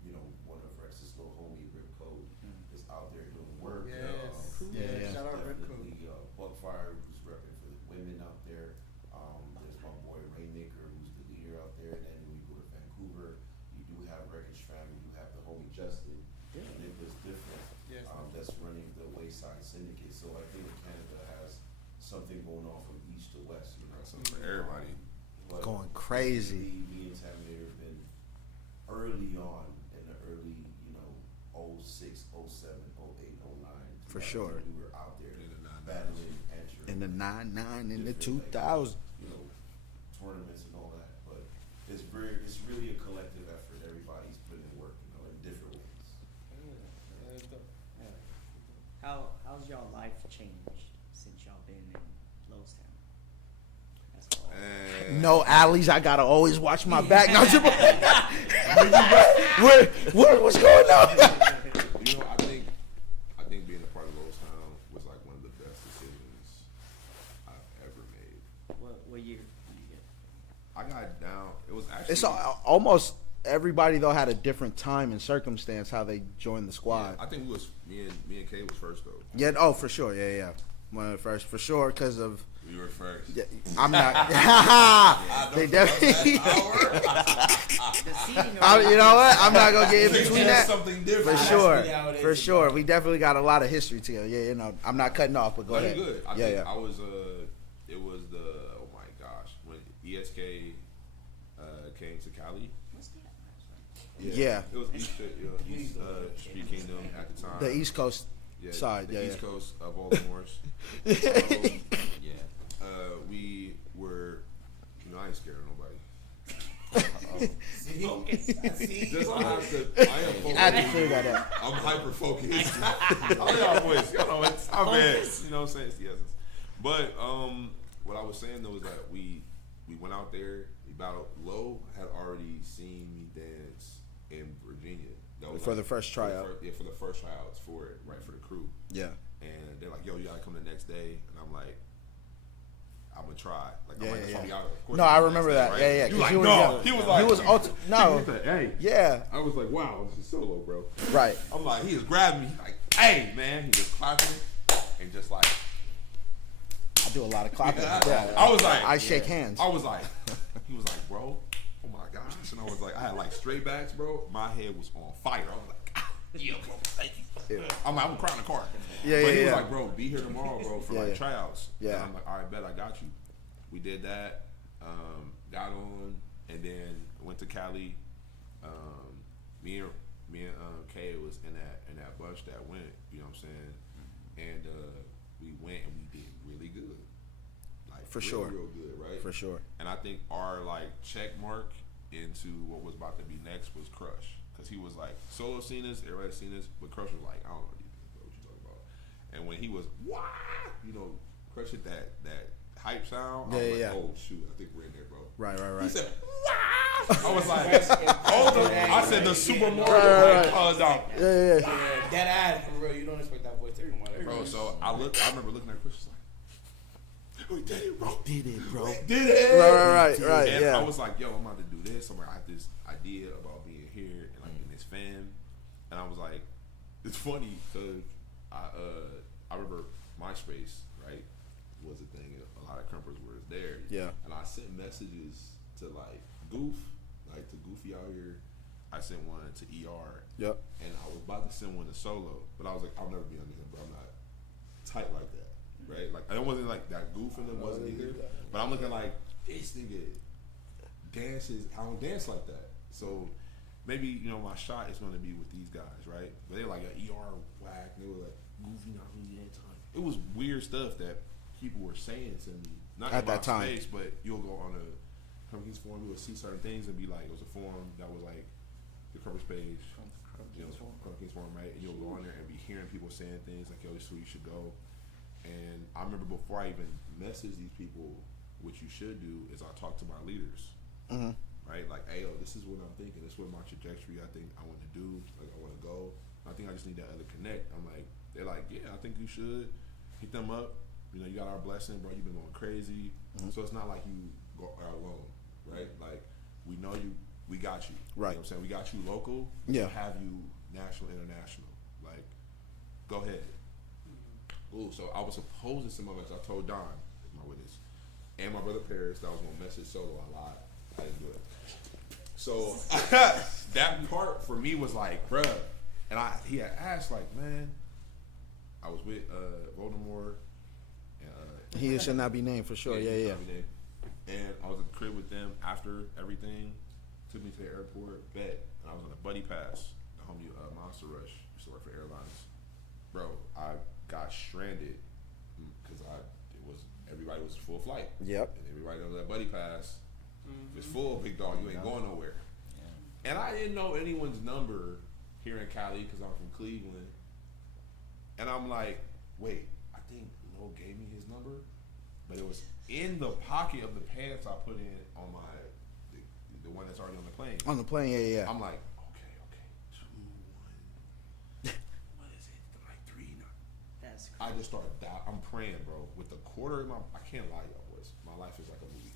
You know, one of Rex's little homie Rip Code is out there doing work. Shout out Rip Code. Buckfire, who's repping for the women out there. There's my boy Rainmaker, who's the leader out there. And then when you go to Vancouver, you do have Wreckage Family. You have the homie Justin, Nicholas Different, that's running the Wayside Syndicate. So I think Canada has something going on from east to west. You know, something for everybody. But Going crazy. Me and Taminator have been early on in the early, you know, 06, 07, 08, 09. For sure. We were out there battling, entering. In the 99, in the different, 2000. you know, tournaments and all that. But it's really a collective effort. Everybody's putting in work, you know, in different ways. How's y'all life changed since y'all been in Lowstown? That's all. No alleys. I gotta always watch my back. No, what's going on? You know, I think being a part of Lowstown was like one of the best decisions I've ever made. What year did you get? I got down. It was actually. It's almost everybody though had a different time and circumstance how they joined the squad. I think me and Kay was first though. Yeah. Oh, for sure. Yeah. One of the first, for sure, because of. We were first. Yeah, I'm not. They definitely. You know what? I'm not gonna get in between that. Something different. For sure. We definitely got a lot of history together. Yeah, you know, I'm not cutting off, but go ahead. Good. I think I was. It was the. Oh my gosh, when ESK came to Cali. Yeah. It was East Street Kingdom at the time. The East Coast side. The Yeah. East Coast of Baltimore's. We were. You know, I ain't scared of nobody. Just I have to. I am focused. I had to clear that up. I'm hyper focused. Oh y'all boys, y'all know it's I'm bad. You know what I'm saying? It's the essence. But what I was saying though is that we went out there. We battled. Low had already seen me dance in Virginia. That was For the first tryout. For the first tryouts for it, right, for the crew. Yeah. And they're like, "Yo, you gotta come the next day," and I'm like, "I'm gonna try." Like, Yeah, I'm like, yeah. "That's why we out." Of course No, I'm I the remember next that. day, Yeah. right? He was 'cause like, "No." He was like, he was no. Hey. Yeah. I was like, "Wow, this is solo, bro." Right. I'm like, he was grabbing me. He's like, "Hey, man!" He just clapping and just like. I do a lot of clapping. Yeah. I was like, I shake hands. I was like, he was like, "Bro, oh my gosh," and I was like, I had like straight backs, bro. My head was on fire. I was like, "Yeah, bro, thank you." Yeah. I'm crying in the car. Yeah, But he was yeah. like, "Bro, be here tomorrow, bro, for like tryouts." Yeah. And I'm like, "All right, bet I got you." We did that. Got on, and then went to Cali. Me me and Kay was in that bunch that went. You know what I'm saying? And we went and we did really good. Like For sure. real good, right? For sure. And I think our like check mark into what was about to be next was Crush, because he was like Solo seen us, everybody seen us, but Crush was like, I don't know what you talking about. And when he was you know, Crush hit that hype sound. I was like, oh shoot, I think we're in there, bro. Right. He said, I was like, I said the Super Mario countdown. Yeah. That ass for real. You don't expect that voice to come out. Bro, so I remember looking at Chris, was like, we did it, bro. Did it, bro. Did it. Right. And Yeah. I was like, yo, I'm about to do this. I'm like, I have this idea about being here and like in this fam. And I was like, it's funny because I remember MySpace, right, was a thing. A lot of crumpers were there. Yeah. And I sent messages to like Goof, like to Goofy out here. I sent one to ER. Yep. And I was about to send one to Solo, but I was like, I'll never be under him, bro. I'm not tight like that, right? Like I wasn't like that Goof in them wasn't either. But I'm looking like this nigga dances. I don't dance like that. So maybe you know my shot is going to be with these guys, right? But they like an ER whack. And they were like Goofy, not really that time. It was weird stuff that people were saying to me, not At in my that time. space, but you'll go on a Companies forum, you would see certain things and be like, it was a forum that was like the Crumpers page, you know, Companies forum, right? And you'll go on there and be hearing people saying things like, yo, this is where you should go. And I remember before I even message these people, what you should do is I talk to my leaders, right? Like, hey, yo, this is what I'm thinking. This is what my trajectory I think I want to do. Like, I want to go. I think I just need that other connect. I'm like, they're like, yeah, I think you should hit them up. You know, you got our blessing, bro. You've been going crazy. So it's not like you are alone, right? Like, we know you, we got you. Right. You know what I'm saying? We got you local. Yeah. We'll have you national, international. Like, go ahead. Ooh, so I was supposed to send my message. I told Don, my witness, and my brother Paris that I was going to message Solo. I lied. I didn't do it. So that part for me was like, bruh. And he had asked, like, man, I was with Voldemort. And, He should not be named for sure. Yeah. And I was at the crib with them after everything. Took me to the airport. Bet. And I was on a buddy pass. The homie Monster Rush used to work for airlines. Bro, I got stranded because everybody was full flight. Yep. And everybody on that buddy pass. If it's full, big dog, you ain't going nowhere. And I didn't know anyone's number here in Cali because I'm from Cleveland. And I'm like, wait, I think Lo gave me his number, but it was in the pocket of the pants I put in on the one that's already on the plane. On the plane, yeah. I'm like, okay, 2, 1. What is it? Like 3. No. That's crazy. I just started. I'm praying, bro. With the quarter in my, I can't lie, y'all boys. My life is like a movie.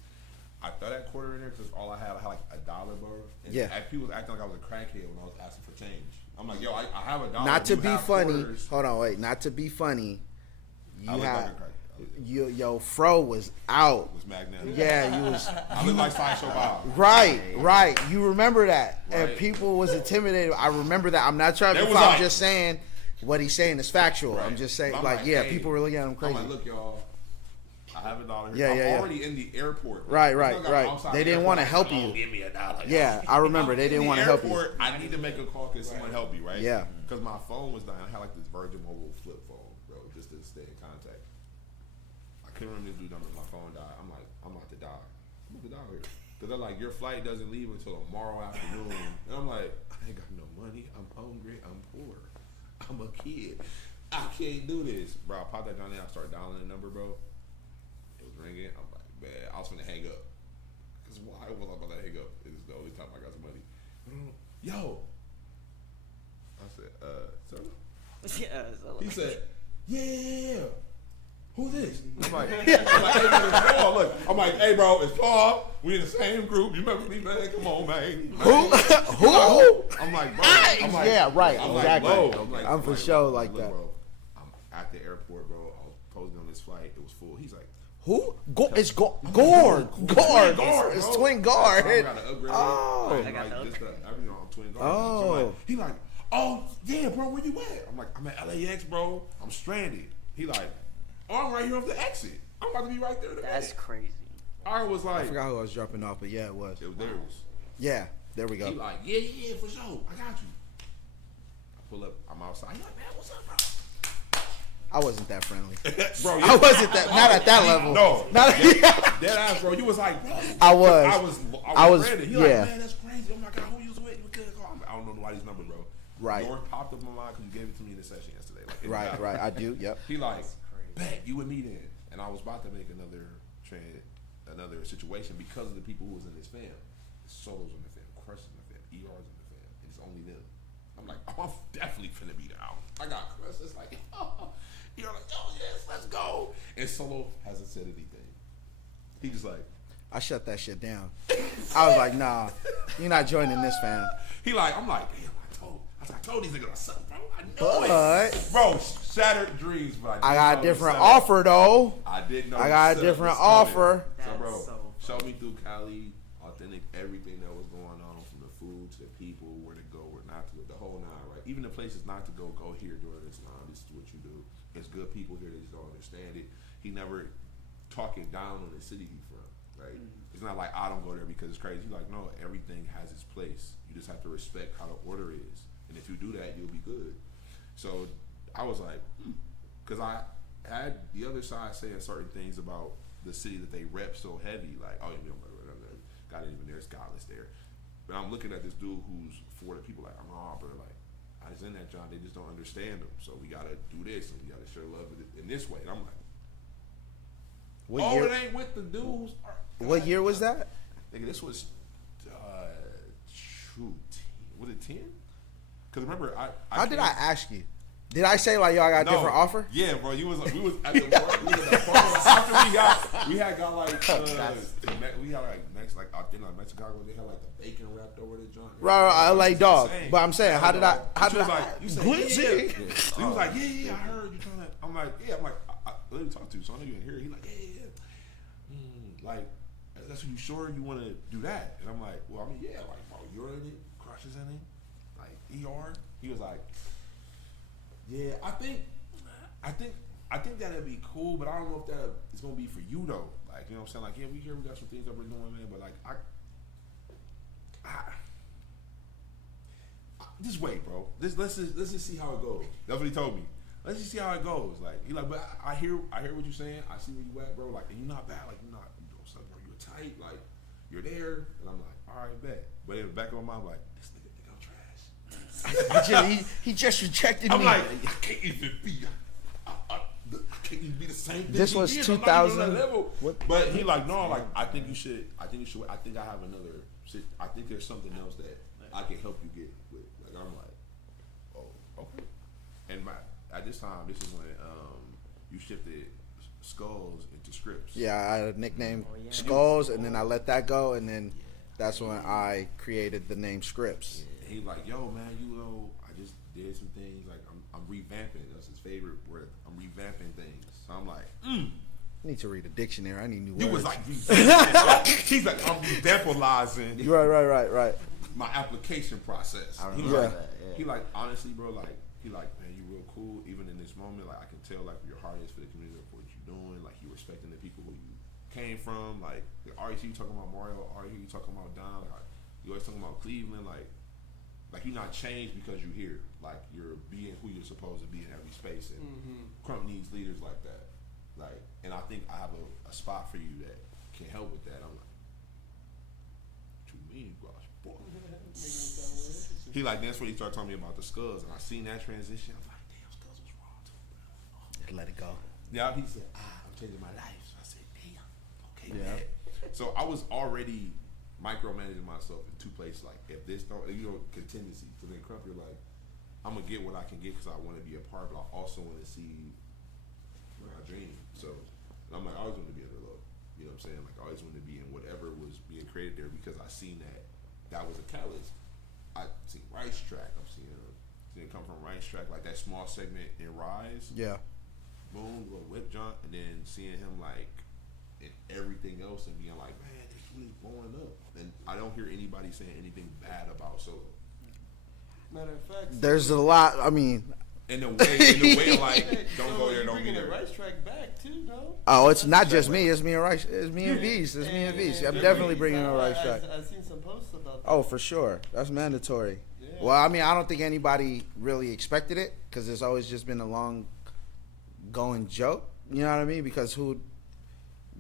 I throw that quarter in there because all I had like $1, bro. And Yeah. people was acting like I was a crackhead when I was asking for change. I'm like, yo, I have $1. Not to You be have funny. quarters. Hold on, wait. Not to be funny. I You look had like a crackhead. your fro was out. Was magnetic. Yeah, you was I look like Sideshow Bob. right. You remember that, and Right. people was intimidated. I remember that. I'm not trying to They be was funny. I'm like- just saying what he's saying is factual. Right. I'm just saying, But I'm like, like, yeah, hey, people were looking at him crazy. I'm like, look, y'all. I have $1 Yeah, here. yeah. I'm already in the airport. Right. It's not like I'm outside They the didn't airport, want to like, help oh, you. Give me $1. Yeah, I remember they didn't want to help you. Airport, I need to make a call. Can someone help me? Right? Yeah. Because my phone was dying. I had like this Virgin Mobile flip phone, bro, just to stay in contact. I couldn't remember this dude number. My phone died. I'm like, I'm about to die. I'm about to die here. Because they're like, your flight doesn't leave until tomorrow afternoon. And I'm like, I ain't got no money. I'm hungry. I'm poor. I'm a kid. I can't do this, bro. I popped that down there. I started dialing the number, bro. It was ringing. I'm like, man, I was finna hang up. Because why was I about to hang up? It's the only time I got some money. Yo. I said, So he said, yeah. Who's this? I'm like, hey, man, it's Paul. Look, I'm like, hey, bro, it's Paul. We in the same group. You remember me, man? Come on, man. Who? I'm like, bro. I'm like, Yeah, right, I'm exactly. Like, I'm for sure like look, that. Bro, I'm at the airport, bro. I was posing on this flight. It was full. He's like, Who? It's Gord. It's bro. Twin Guard. I got to upgrade. Oh. Like, I got the this, that, everything on Twin Guard. Oh. So like, he like, oh, yeah, bro, where you at? I'm like, I'm at LAX, bro. I'm stranded. He like, oh, I'm right here off the exit. I'm about to be right there. that's crazy. I was like, I forgot who I was dropping off, but yeah, it was. it was theirs. Yeah, there we He go. like, yeah, for sure. I got you. pull up. I'm outside. He like, man, what's up, bro? I wasn't that friendly. Bro, I wasn't that. Not at that level. No, Not dead ass, bro. You was like, bro. I was. I was ready. He yeah. like, man, that's crazy. Oh my god, who you was with? You couldn't call. I don't know nobody's number, bro. Right. Yours popped up in my mind because you gave it to me in the session yesterday. Like, Right. I do. Yep. He like, bet you and me then, and I was about to make another situation because of the people who was in this fam. Solos in the fam, Crush in the fam, ER's in the fam, and it's only them. I'm like, oh, I'm definitely finna be down. I got Crush. It's like, you're like, oh yes, let's go. And Solo hasn't said anything. He just like, I shut that shit down. I was like, nah, you're not joining this, fam. he like, I'm like, damn, I told these niggas I suck, bro. I know it. Bro, shattered dreams, but I got a different offer though. I didn't know. I got a different offer. So, bro, That's so show me through Cali, authentic, everything that was going on, from the food to the people, where to go, where not to go, the whole nine, right? Even the places not to go here during this time. This is what you do. There's good people here that just don't understand it. He never talking down on the city he from, right? It's not like I don't go there because it's crazy. He's like, no, everything has its place. You just have to respect how the order is, and if you do that, you'll be good. So I was like, because I had the other side saying certain things about the city that they rep so heavy, like, oh, you know, got it even there, it's godless there. But I'm looking at this dude who's for the people, like, I'm bro, like, I was in that John, they just don't understand him. So we gotta do this, and we gotta show love in this way. And I'm like, What year? it ain't with the dudes. What year was that? Nigga, this was, was it 10? Because remember, How did I ask you? Did I say like, yo, I got a different offer? Yeah, bro. We was at the we was at the after we had got like we had like next like I think like Mexico they had like the bacon wrapped over the joint. Right, like dog. But I'm saying, how did I? You said yeah. So he was like, yeah, I heard you trying to. I'm like, yeah. I'm like, I let me talk to you. So I know you in here. He like, yeah. Like, that's what you sure you want to do that? And I'm like, well, I mean, yeah. Like, bro, you're in it. Crush is in it. Like, ER. He was like, yeah, I think that'd be cool, but I don't know if that is gonna be for you though. Like, you know what I'm saying? Like, yeah, we got some things that we're doing, man, but like, I just wait, bro. Let's just see how it goes. That's what he told me. Let's just see how it goes. Like, he like, but I hear what you're saying. I see where you at, bro. Like, and you're not bad. Like, you're not, you know, son, bro. You're tight. Like, you're there. And I'm like, all right, bet. But in the back of my mind, I'm like, this nigga think I'm trash. he just rejected me. I'm like, I can't even be the same thing. This was 2000. But he like, no, like I think you should. I think I have another. I think there's something else that I can help you get with. Like I'm like, oh, okay. And at this time, this is when you shifted Skulls into Scripts. Yeah, I had a nickname Skulls, and then I let that go, and then that's when I created the name Scripts. And he like, yo, man, you know, I just did some things. Like I'm revamping. That's his favorite word. I'm revamping things. So I'm like, I need to read a dictionary. I need new words. You was like, he's like, I'm revampalizing. Right. My application process. I He remember like, that. Yeah. he like, honestly, bro, like, he like, man, you real cool. Even in this moment, like, I can tell like your heart is for the community, for what you're doing. Like, you respecting the people who you came from. Like, already see you talking about Mario. Already hear you talking about Don. Like, you always talking about Cleveland. Like you're not changed because you're here. Like, you're being who you're supposed to be in every space. And Crump needs leaders like that. Like, and I think I have a spot for you that can help with that. I'm like, what you mean, gosh, boy? He like, that's when he started telling me about the Skulls, and I seen that transition. I'm like, damn, Skulls was wrong too. Let it go. Yeah, he said, I'm changing my life. So I said, damn, okay, Yeah. man. So I was already micromanaging myself in two places. Like, if this don't, contingency. So then Crump, you're like, I'm gonna get what I can get because I want to be a part, but I also want to see where I dream. So and I'm like, I always wanted to be under love. You know what I'm saying? Like, I always wanted to be in whatever was being created there because I seen that was a catalyst. I seen Rice Track. I'm seeing it come from Rice Track, like that small segment in Rise. Yeah. Boom, little whip jump, and then seeing him like in everything else and being like, man, he's blowing up. And I don't hear anybody saying anything bad about Solo. Matter of fact, There's a lot. I mean, In the way, like, don't go there, don't be bringing there. the racetrack back too, no? oh, it's not just me. It's me and Rice. It's me and Beast. I'm definitely bringing a Rice track. I've seen some posts about that. Oh, for sure. That's mandatory. Yeah. Well, I mean, I don't think anybody really expected it because it's always just been a long going joke. You know what I mean? Because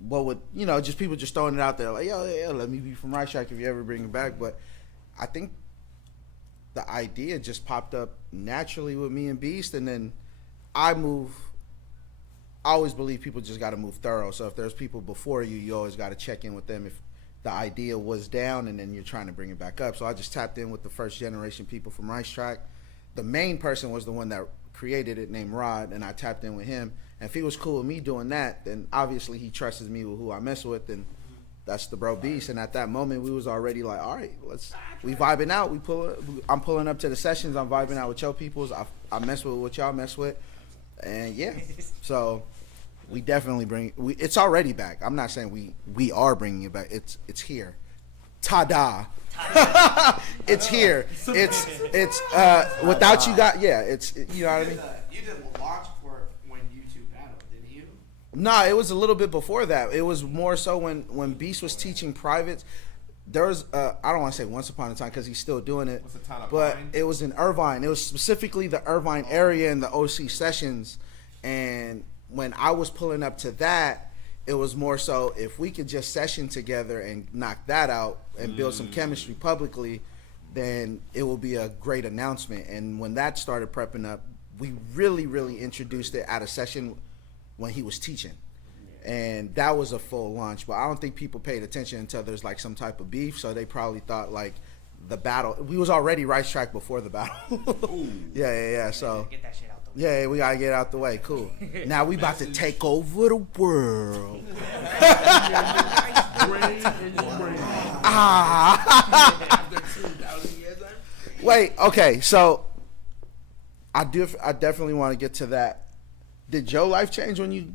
what would, just people just throwing it out there like, yo, let me be from Right Track if you ever bring it back. But I think the idea just popped up naturally with me and Beast, and then I always believe people just got to move thorough. So if there's people before you, you always got to check in with them if the idea was down and then you're trying to bring it back up. So I just tapped in with the first generation people from Rice Track. The main person was the one that created it, named Rod, and I tapped in with him. And if he was cool with me doing that, then obviously he trusts me with who I mess with, and that's the bro Beast. And at that moment, we was already like, all right, we vibing out. I'm pulling up to the sessions. I'm vibing out with your peoples. I mess with what y'all mess with, and yeah. So we definitely it's already back. I'm not saying we are bringing it back. It's here. Ta-da. It's here. It's without you guys. Yeah, you know what I mean. You did launch for when you two battled, didn't you? Nah, it was a little bit before that. It was more so when Beast was teaching privates. There was I don't want to say once upon a time because he's still doing it, but it was in Irvine. It was specifically the Irvine area and the OC sessions. And when I was pulling up to that, it was more so if we could just session together and knock that out and build some chemistry publicly, then it will be a great announcement. And when that started prepping up, we really, really introduced it at a session when he was teaching. And that was a full launch. But I don't think people paid attention until there's like some type of beef. So they probably thought like the battle, we was already Rice Track before the battle. Yeah. So Get that shit out the way. yeah, we gotta get it out the way. Cool. Now we about to take over the world. Wait, okay, so I definitely want to get to that. Did your life change when you?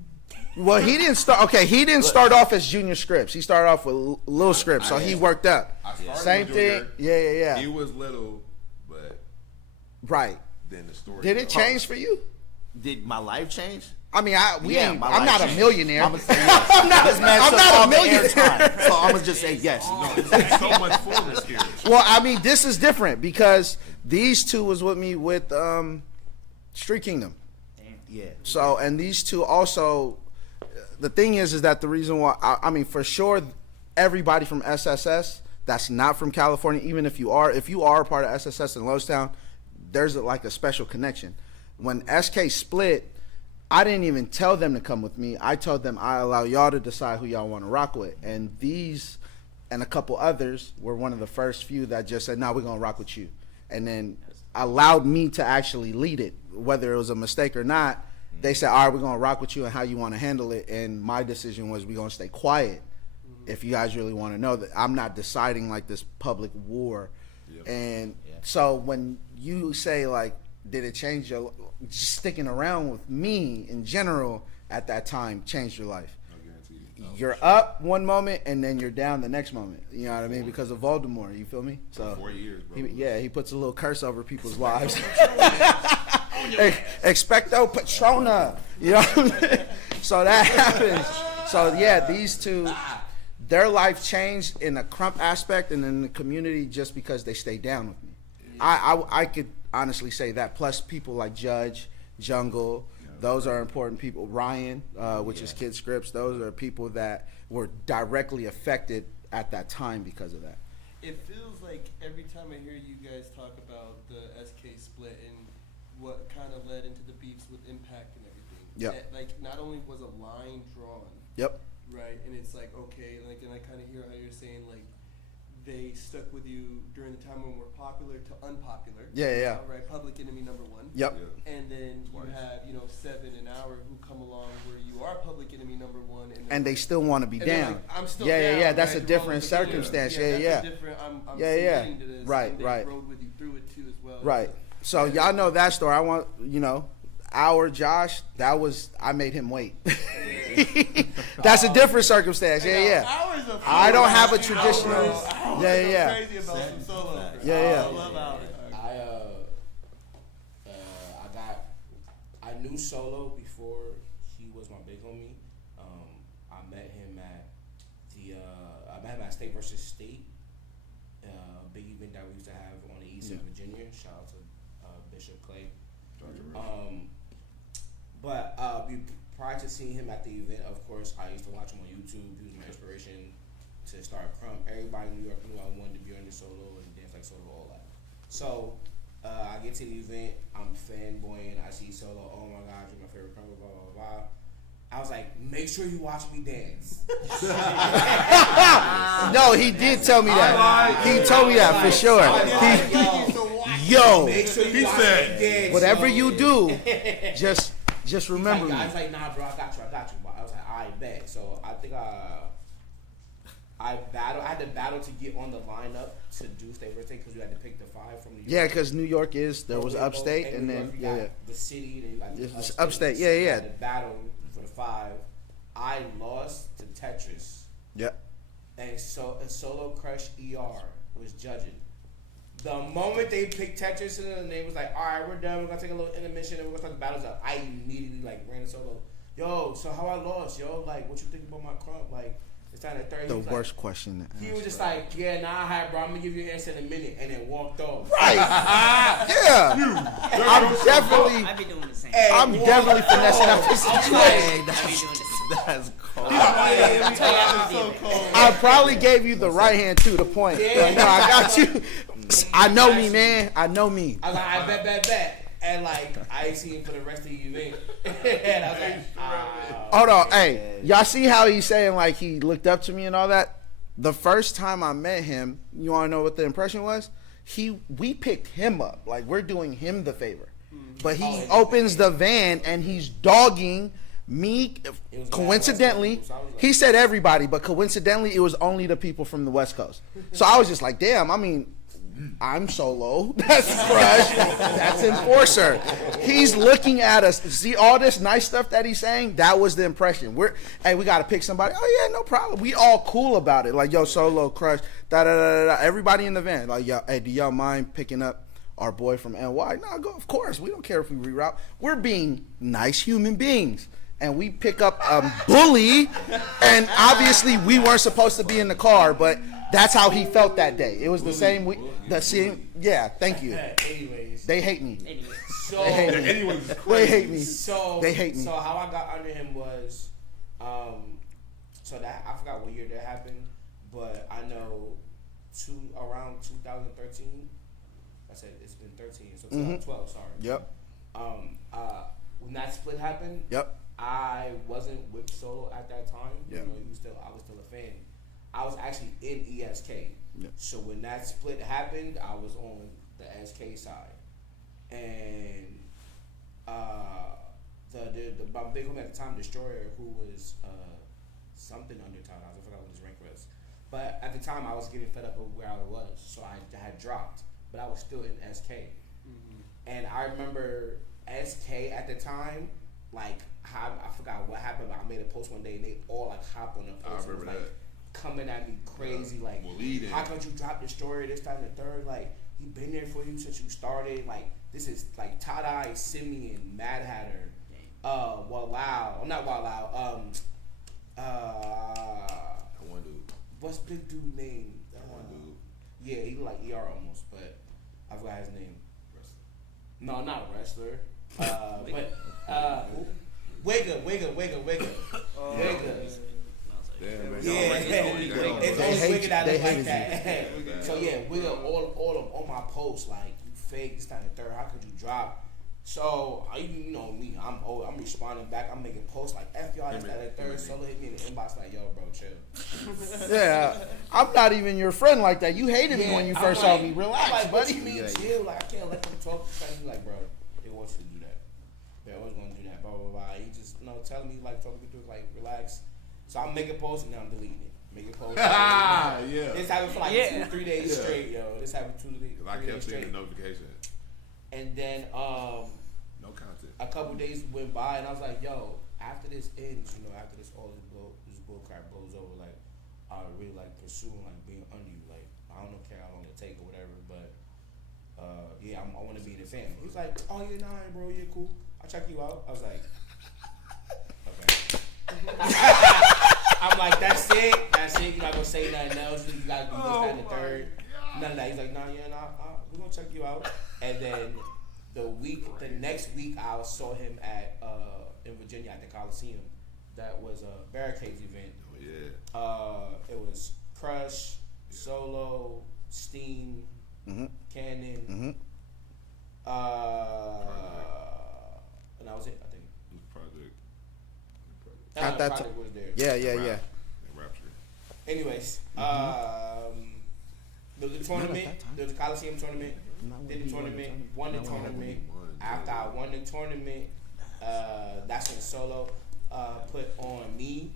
Well, he didn't start. Okay, he didn't start off as Junior Scripts. He started off with Little Scripts, so he worked up. Same thing. Yeah. He was little, but right. Then the story. Did it change for you? Did my life change? I mean, I'm my not life a millionaire. I'm gonna say yes. I'm not a millionaire. So I'm gonna just say yes. There's so much fullness here. Well, I mean, this is different because these two was with me with Street Kingdom. Yeah. So, and these two also, the thing is that the reason why, I mean, for sure, everybody from SSS that's not from California, even if you are a part of SSS in Lordstown, there's like a special connection. When SK split, I didn't even tell them to come with me. I told them I allow y'all to decide who y'all want to rock with. And these and a couple others were one of the first few that just said, no, we're going to rock with you. And then allowed me to actually lead it, whether it was a mistake or not. They said, all right, we're going to rock with you and how you want to handle it. And my decision was we're going to stay quiet if you guys really want to know that I'm not deciding like this public war. Yep. And so when you say like, did it change your just sticking around with me in general at that time changed your life? I guarantee you. You're up one moment and then you're down the next moment. You know what I mean? Because of Voldemort, you feel me? So 4 years, bro. He puts a little curse over people's lives. Expecto Patrona. You know what I mean? So that happens. So yeah, these two, their life changed in a Crump aspect and in the community just because they stayed down with me. I could honestly say that. Plus people like Judge, Jungle, those are important people. Ryan, which is Kid Scripts, those are people that were directly affected at that time because of that. It feels like every time I hear you guys talk about the SK split and what kind of led into the beefs with Impact and everything. Yep. Like not only was a line drawn. Yep. Right, and it's like okay, like, and I kind of hear how you're saying like they stuck with you during the time when we're popular to unpopular. Yeah. Right, Public Enemy #1. Yep. And then you have Seven and Hour who come along where you are Public Enemy #1, and they still want to be down. Like, I'm still down. Yeah. That's right? a different circumstance. That's Yeah. a different. I'm Yeah. submitting to this. Right. And they rode with you through it too as well. Right. So y'all know that story. I want our Josh. I made him wait. That's a different circumstance. Yeah. I don't have a traditional. Yeah. Crazy about some solo. Yeah. I love Hours. I knew Solo before he was my big homie. I met him at State versus State big event that we used to have on the East in Virginia. Shout out to Bishop Clay. Prior to seeing him at the event, of course, I used to watch him on YouTube. He was my inspiration to start Crump. Everybody in New York knew I wanted to be on the solo and dance like solo, all that. So I get to the event, I'm fanboying, I see Solo, oh my gosh, you're my favorite Crump, blah, blah, blah. I was like, make sure you watch me dance. No, he did tell me that. He told me that for sure. Yo, Make sure you watch me dance. whatever you do, just remember me. I was like, nah, bro, I got you. But I was like, I bet. So I think I had to battle to get on the lineup to do State Birthday because you had to pick the 5 from New York. Yeah, because New York there was upstate, and then you got the city, then you got the upstate. So Yeah. I had to battle for the 5. I lost to Tetris. Yep. And so a Solo Crush ER was judging. The moment they picked Tetris and they was like, all right, we're done. We're gonna take a little intermission and we're gonna start the battles up. I immediately ran to Solo. Yo, so how I lost, yo? Like, what you think about my Crump? Like, it's time to third. The worst question. He was just like, yeah, nah, hi, bro. I'm gonna give you an answer in a minute, and then walked off. Right. Yeah. I'm definitely. I be doing the same. I'm definitely finessing out this situation. I be doing the same. That's cold. I probably gave you the right hand too. The point. Like, no, I got you. I know me, man. I know me. I was like, I bet. And like, I ain't seen him for the rest of the event. And I was like, Hold on. Hey, y'all see how he's saying like he looked up to me and all that? The first time I met him, you want to know what the impression was? We picked him up. Like, we're doing him the favor. But he opens the van and he's dogging me. Coincidentally, he said everybody, but coincidentally, it was only the people from the West Coast. So I was just like, damn, I mean, I'm Solo. That's Crush. That's Enforcer. He's looking at us. See all this nice stuff that he's saying? That was the impression. Hey, we got to pick somebody. Oh, yeah, no problem. We all cool about it. Like, yo, Solo, Crush, da-da-da-da-da. Everybody in the van. Like, yo, hey, do y'all mind picking up our boy from NY? No, go. Of course. We don't care if we reroute. We're being nice human beings. And we pick up a bully. And obviously, we weren't supposed to be in the car, but that's how he felt that day. It was the same. Yeah. Thank you. Anyways, they hate me. So They hate me. They hate me. So They hate me. So how I got under him was, so that I forgot what year that happened, but I know around 2013. I said it's been 13, so 2012. Sorry. Yep. When that split happened. Yep. I wasn't with Solo at that time. Yeah. You know, I was still a fan. I was actually in ESK. Yeah. So when that split happened, I was on the SK side, and my big homie at the time, Destroyer, who was something under Todd House, I forgot what his rank was, but at the time I was getting fed up with where I was, so I had dropped, but I was still in SK, and I remember SK at the time, like I forgot what happened, but I made a post one day and they all like hop on the post. I remember like, that. Coming at me crazy, like, Leading. how could you drop Destroyer this time the third? Like, he been there for you since you started. Like, this is like Tada, Simeon, Mad Hatter, Walao. I'm not Walao. One dude. What's big dude name? One dude. Yeah, he like ER almost, but I forgot his name. No, not wrestler. Wigga. Damn, man. Yeah, it's only Wigga that look like that. So yeah, Wigga all my posts like, you fake this time the third. How could you drop? So you know me, I'm old. I'm responding back. I'm making posts like F y'all. This that the third. Solo hit me in the inbox like, yo, bro, chill. Yeah. I'm not even your friend like that. You hated me when you first saw me. Relax, like, buddy. What you mean chill? Like, I can't let them talk. Like, bro, they want you to do that. They're always gonna do that. Blah blah blah. He just telling me like talking me through like relax. So I'm making posts and now I'm deleting it. Making posts. Yeah. This happened for like 2-3 days straight, yo. This happened 2 days. I kept seeing the notification. And then No content. a couple days went by and I was like, yo, after this ends, after this bull crap blows over, like I really like pursuing like being under you. Like I don't care how long it take or whatever, but yeah, I want to be in the family. He's like, oh yeah, nah, bro, yeah, cool. I'll check you out. I was like, okay. I'm like, that's it. You're not gonna say nothing else. You gotta do this, that, and the third. none of that. He's like, nah, we're gonna check you out. And then the next week, I saw him at in Virginia at the Coliseum. That was a Barricades event. Oh yeah. It was Crush, Solo, Steam, Cannon, and that was it. I think. Project. At that Project was there. Yeah. Rapture. Anyways, there was a tournament. There was a Coliseum tournament. Did the tournament. Won the tournament. After I won the tournament, that's when Solo put on me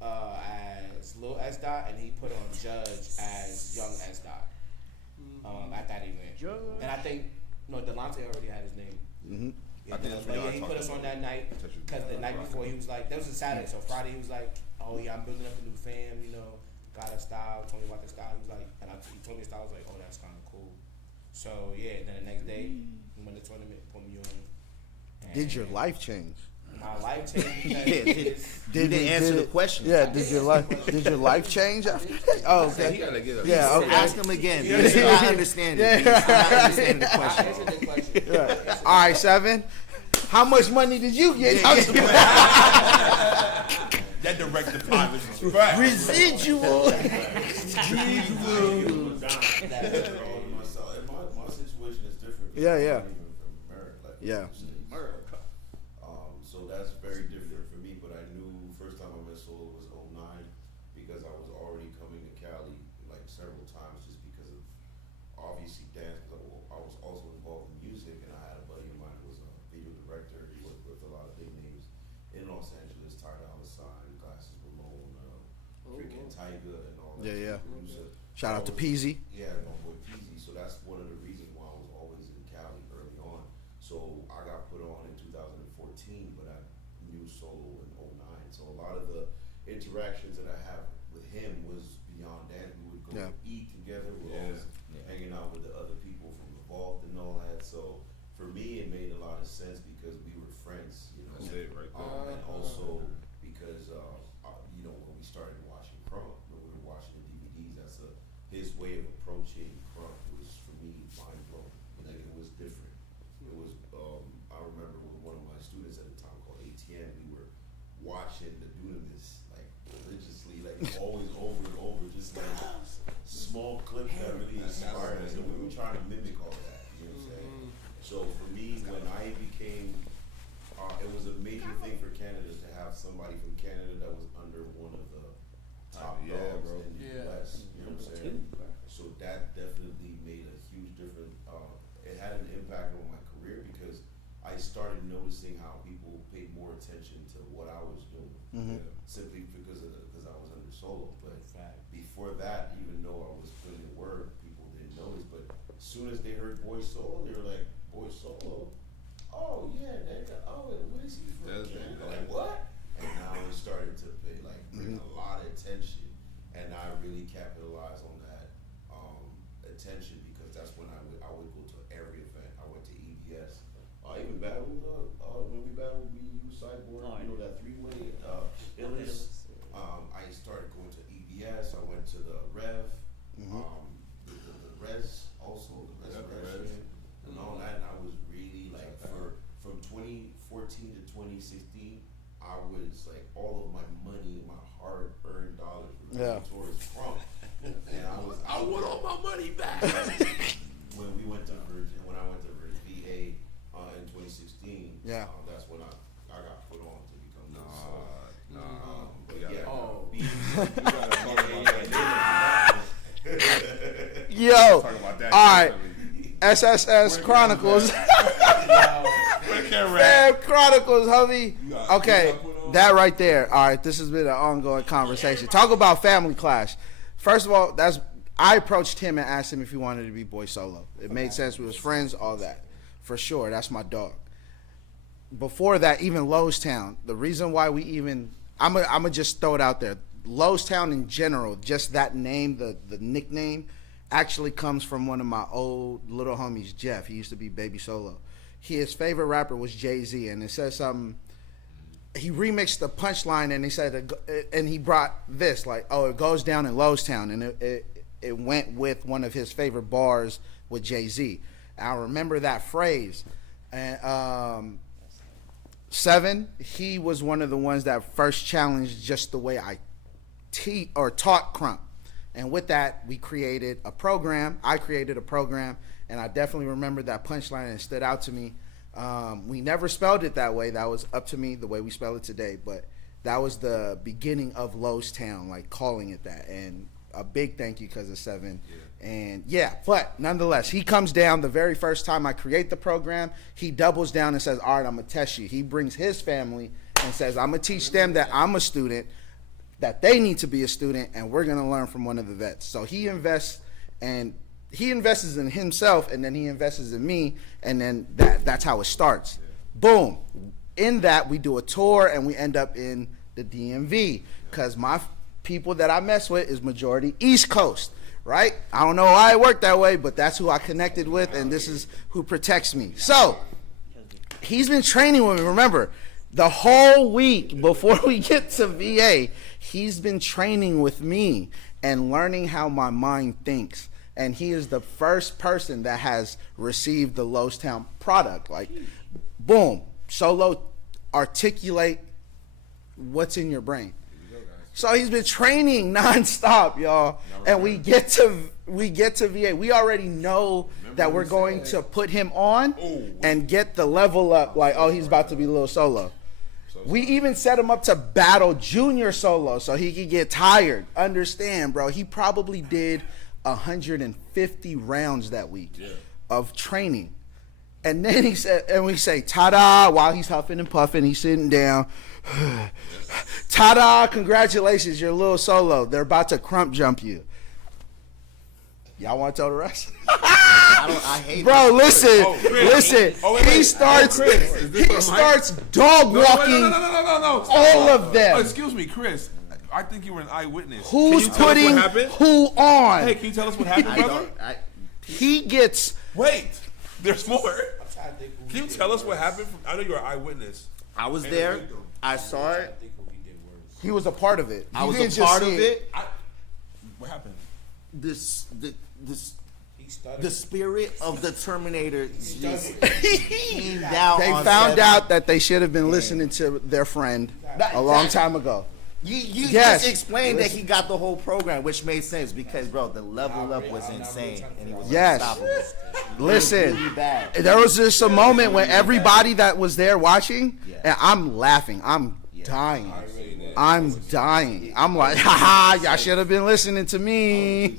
as Lil S Dot, and he put on Judge as Young S Dot at that event. And I think Delonte already had his name. Yeah, I think that's but what yeah, he put us on that night because the night before he was like, that was a Saturday, so Friday he was like, oh yeah, I'm building up a new fam, got a style, told me about the style. He was like, he told me the style. I was like, oh, that's kind of cool. So yeah, then the next day we went to the tournament, put me on. Did your life change? My life changed because You didn't answer the question. Yeah, did your life change? Oh, okay. He gotta get up. Yeah, okay. Ask him again. He's not understanding. He's not understanding the I question. answered the question. Yeah. All right, 7. How much money did you get? That direct deposit is right. Residual. My situation is different. Yeah. I'm even from America, like, Yeah. So that's very different for me. But I knew first time I met Solo was 09 because I was already coming to Cali like several times just because of obviously dance. Because I was also involved in music, and I had a buddy of mine who was a video director. He worked with a lot of big names in Los Angeles: Ty Dolla $ign, Glasses Malone, freaking Tyga, and all that. Yeah. Producer. Shout out to Peasy. Yeah, my boy Peasy. So that's one of the reasons why I was always in Cali early on. So I got put on in 2014, but I knew Solo in 09. So a lot of the interactions that I have with him was beyond dance. We would go eat together. We were always hanging out with the other people from Evolved and all that. So for me, it made a lot of sense because we were friends, That's it right there. and also because when we started watching Crump, when we were watching the DVDs, that's his way of approaching Crump was for me mind blowing. Like it was different. It was I remember with one of my students at the time called ATN, we were watching the Dunamis like religiously, like always over and over, just like small clips that really inspired us, and we were trying to mimic all that. You know what I'm saying? So for me, when I became, it was a major thing for Canada to have somebody from Canada that was under one of the top dogs in the US. You know what I'm saying? So that definitely made a huge difference. It had an impact on my career because I started noticing how people paid more attention to what I was doing, simply because I was under Solo. But before that, even though I was putting in work, people didn't notice. But as soon as they heard Boy Solo, they were like, Boy Solo? Oh yeah, what is he from? Canada? Like what? And now it started to bring a lot of attention, and I really capitalized on that attention because that's when I would go to every event. I went to EBS. I even battled when we battled BU Cyborg. That 3-way illness. I started going to EBS. I went to the Rev, the Res also, the Resurrection, and all that. And I was really like from 2014 to 2016. I was like all of my money, my hard-earned dollars were going towards Crump, and I want all my money back. When I went to VA in 2016, that's when I got put on to become Yo, all right, SSS Chronicles. Fam Chronicles, homie. Okay, that right there. All right, this has been an ongoing conversation. Talk about family clash. First of all, I approached him and asked him if he wanted to be Boy Solo. It made sense. We was friends, all that. For sure, that's my dog. Before that, even Lowstown, the reason why we even, I'm gonna just throw it out there. Lowstown in general, just that name, the nickname, actually comes from one of my old little homies, Jeff. He used to be Baby Solo. His favorite rapper was Jay-Z, and it says something. He remixed the punchline, and he said, and he brought this, like, oh, it goes down in Lowstown, and it went with one of his favorite bars with Jay-Z. I remember that phrase. And 7, he was one of the ones that first challenged just the way I taught Crump. And with that, we created a program. I created a program, and I definitely remember that punchline, and it stood out to me. We never spelled it that way. That was up to me, the way we spell it today. But that was the beginning of Lowestown, like calling it that. And a big thank you because of 7. Yeah. And yeah, but nonetheless, he comes down the very first time I create the program. He doubles down and says, all right, I'm going to test you. He brings his family and says, I'm going to teach them that I'm a student, that they need to be a student, and we're going to learn from one of the vets. So he invests, and he invests in himself, and then he invests in me, and then that's how it starts. Boom. In that, we do a tour, and we end up in the DMV, because my people that I mess with is majority East Coast, right? I don't know why it worked that way, but that's who I connected with, and this is who protects me. So he's been training with me. Remember, the whole week before we get to VA, he's been training with me and learning how my mind thinks. And he is the first person that has received the Lowestown product. Like, boom, solo, articulate what's in your brain. So he's been training nonstop, y'all. And we get to VA. We already know that we're going to put him on and get the level up. Like, oh, he's about to be a little solo. We even set him up to battle junior solo so he could get tired. Understand, bro? He probably did 150 rounds that week of training. And then he said, and we say, ta-da, while he's huffing and puffing, he's sitting down. Ta-da, congratulations, you're a little solo. They're about to crump jump you. Y'all want to tell the rest? I hate bro, this. listen. He starts dog walking No. all of them. Oh, excuse me, Chris. I think you were an eyewitness. Who's Can you tell us putting what happened? who on? Hey, can you tell us what happened, brother? He gets... Wait, there's more. Can you tell us what happened? I know you're an eyewitness. I was there. I saw it. He was a part of it. I was didn't a just part see of it. What happened? The spirit of the Terminator just came down. They on found 7. out that they should have been listening to their friend a long time ago. You Yes. just explained that he got the whole program, which made sense because, bro, the level up was insane, and he was Yes. unstoppable. Listen, Really bad. there was just a moment when everybody that was there watching, and I'm laughing. I'm dying. I'm dying. I'm like, haha, y'all should have been listening to me.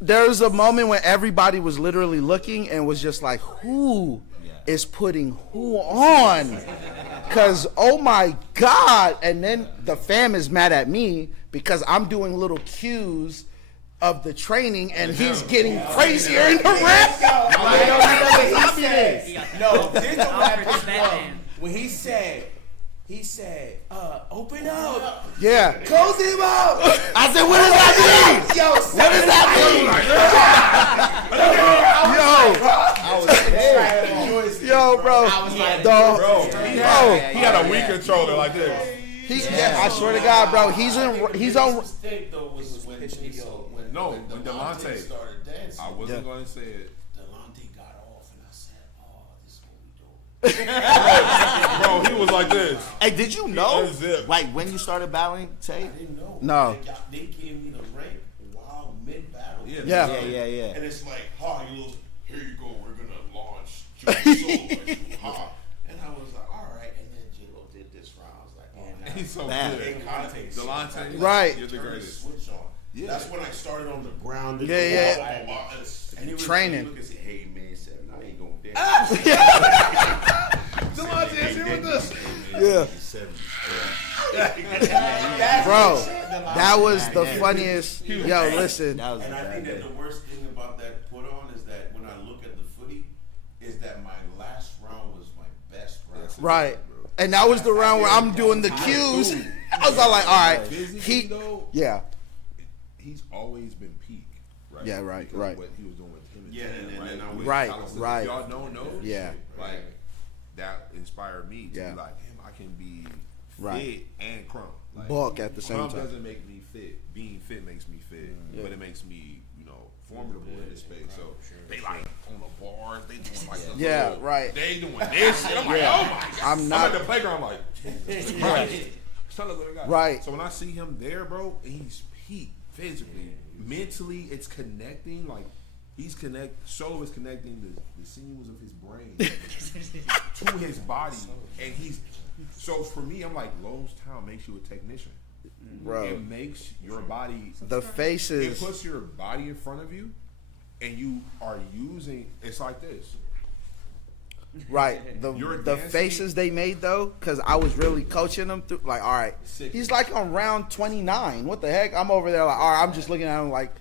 There was a moment when everybody was literally looking and was just like, who is putting who on? Because, oh my God. And then the fam is mad at me because I'm doing little cues of the training and he's getting crazier in the rap. No, this is what happened. When he said, open up. Yeah. Close him up. I said, what does that mean? Yo, What does that mean? Yo, bro. He had a weak controller like this. I swear to God, bro. He's on. Mistake though was when No, when Delonte started dancing. I wasn't going to say it. Delonte got off, and I said, "Oh, this is what we doing." Bro, he was like this. Hey, did you know? That is it. Like when you started battling, Tay? I didn't know. No. They gave me the rank while mid battle. Yeah. And it's like, here you go. We're gonna launch Junior Solo. And I was like, all right. And then J-Lo did this round. I was like, oh, He's so Bad. good. Delonte, Right. You're the greatest. Switch on. Yeah. That's when I started on the ground. Yeah. And he was Training. He look and say, hey man, 7, I ain't gonna dance. Delonte is here with us. Yeah. Bro, that was the funniest. Yo, listen. And I think that the worst thing about that put on is that when I look at the footy, is that my last round was my best round. Right. And that was the round where I'm doing the cues. I was all like, all right. Yeah. He's always been peak. Right? Yeah, right, Because right. What he was doing with him and Yeah, Tim, and then I went Right, College, right. Y'all don't know. Yeah. Like that inspired me to Yeah. be like, damn, I can be Right. fit and crump. Like, bulk at the same Trump time. doesn't make me fit. Being fit makes me fit, but it makes me, formidable in this space. So they like on the bars, they doing like the little, right. They doing this shit. I'm like, oh my god. I'm I'm not at the playground like, right. Son of a guy. Right. So when I see him there, bro, he's peak physically, mentally, it's connecting. Like Solo is connecting the sinews of his brain to his body, and so for me, I'm like, Lowe's Town makes you a technician. bro. It makes your body. The faces. It puts your body in front of you, and you are using. It's like this. Right, You're the dancing. faces they made though, because I was really coaching them through. Like, all right, he's like on round 29. What the heck? I'm over there like, all right. I'm just looking at him like,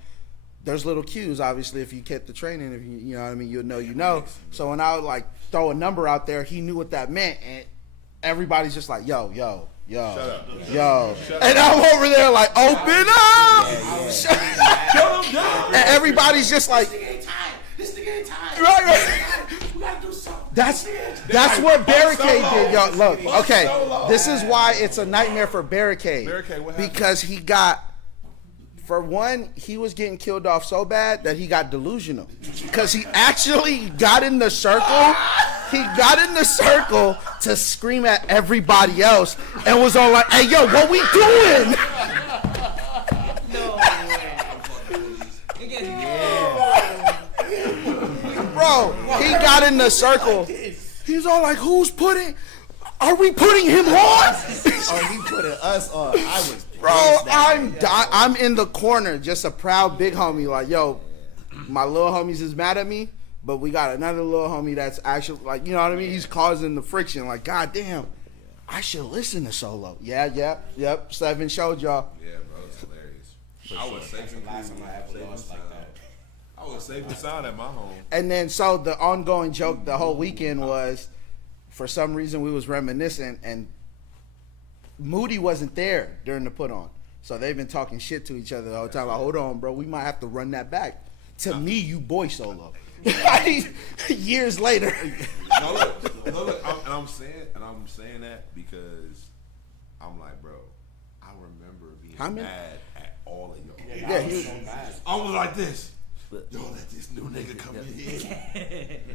there's little cues. Obviously, if you kept the training, if you know what I mean, you'll know, you know. So when I would like throw a number out there, he knew what that meant, and everybody's just like, yo, Shut up. and I'm over there like, open up, shut him down, and everybody's just like, This nigga ain't tired. right. We gotta do something. That's what Barricade did, y'all. Look, okay, this is why it's a nightmare for Barricade. Barricade, what happened? Because he got, for one, he was getting killed off so bad that he got delusional. Because he actually got in the circle. He got in the circle to scream at everybody else and was all like, "Hey, yo, what we doing?" No way. Bro, he got in the circle. He's all like, are we putting him on? Oh, he putting us on. I was Bro, I'm in the corner, just a proud big homie. Like, yo, my little homies is mad at me, but we got another little homie that's actually, like, you know what I mean? He's causing the friction. Like, goddamn, I should listen to Solo. Yep. 7 showed y'all. Yeah, bro, it's hilarious. I was safe and Last time I ever lost like that. I was safe and sound at my home. And then, so the ongoing joke the whole weekend was, for some reason, we was reminiscing, and Moody wasn't there during the put on. So they've been talking shit to each other the whole time. Like, hold on, bro, we might have to run that back. To me, you boy Solo. Years later. No, look, I'm saying that because I'm like, bro, I remember being How many- mad at all of y'all. Yeah, he was, So mad. I was like this. Y'all let this new nigga come in here.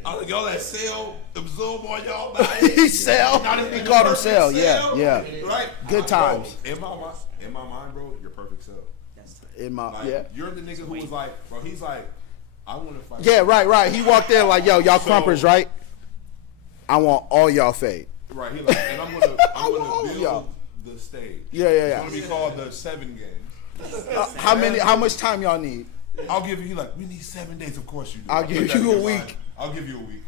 I was like, y'all let Sale absorb on y'all. he sell. He called him sell. Yeah. Right? Good times. Bro, in my mind, bro, you're perfect Sale. That's tight. In my Like, you're the nigga who was like, bro, he's like, I want to fight. Yeah, right. He walked in like, yo, y'all crumpers, right? I want all y'all fade. Right. He like, and I'm gonna want build y'all. the stage. Yeah. It's gonna be called the 7 games. How much time y'all need? I'll give you. He like, we need 7 days. Of course you do. I'll Put give that in you a your week. mind. I'll give you a week.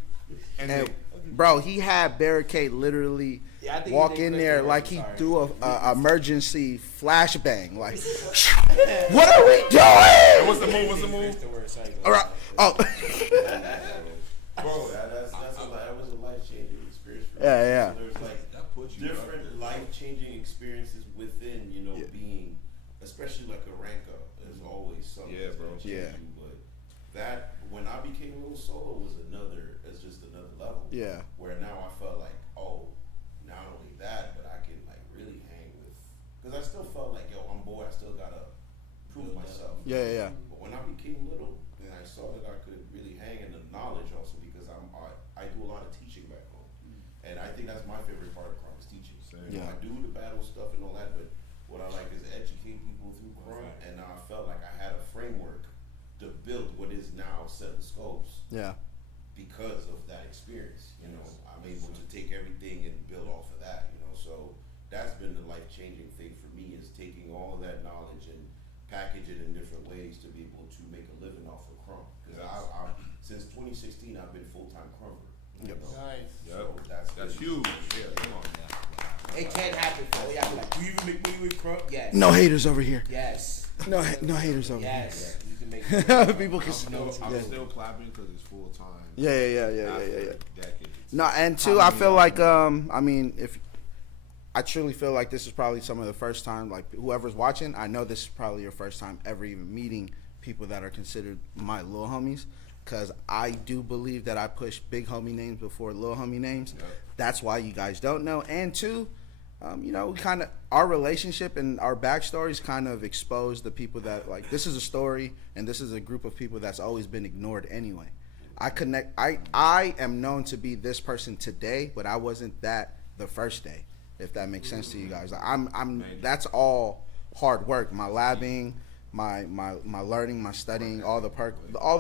And And then, bro, he had Barricade literally Yeah, I think walk he in did there great. like he Sorry. threw a emergency flashbang. Like, what are we doing? what's the move? What's the move? That's the word cycle. All right. Oh, Bro, that was a life-changing experience for me. Yeah. So there's like That puts you different life-changing experiences within, being, especially like a rank up. There's always something Yeah, that's bro. gonna change you. But that, when I became a little solo, was just another level. Yeah. Where now I felt like, oh, not only that, but I can like really hang with, because I still felt like, yo, I'm bored. I still gotta prove myself. Yeah. But when I became little, and I saw that I could really hang in the knowledge also, because I do a lot of teaching back home, and I think that's my favorite part of crime is teaching. Yeah. I do the battle stuff and all that, but what I like is educate people through crime, and I felt like I had a framework to build what is now Seven Scopes Yeah. because of that experience. I'm able to take everything and build off of that. So that's been the life-changing thing for me, is taking all of that knowledge and package it in different ways to be able to make a living off of crumb. Because I since 2016, I've been full-time crumber. Nice. So That's been- huge. Yeah, come on. It can happen, bro. Yeah, like, do you even make money with crump? Yes. No haters over here. Yes. No haters over Yes. You can make here. People can. I'm still clapping because it's full time. Yeah. Decades. No, and two, I feel like if I truly feel like this is probably some of the first time, like whoever's watching, I know this is probably your first time ever even meeting people that are considered my little homies, because I do believe that I push big homie names before little homie names. Yep. That's why you guys don't know. And two, you know, kind of our relationship and our backstories kind of expose the people that like this is a story and this is a group of people that's always been ignored anyway. I am known to be this person today, but I wasn't that the first day, if that makes sense to you guys. Like, I'm that's all hard work, my labbing, my learning, my studying, all the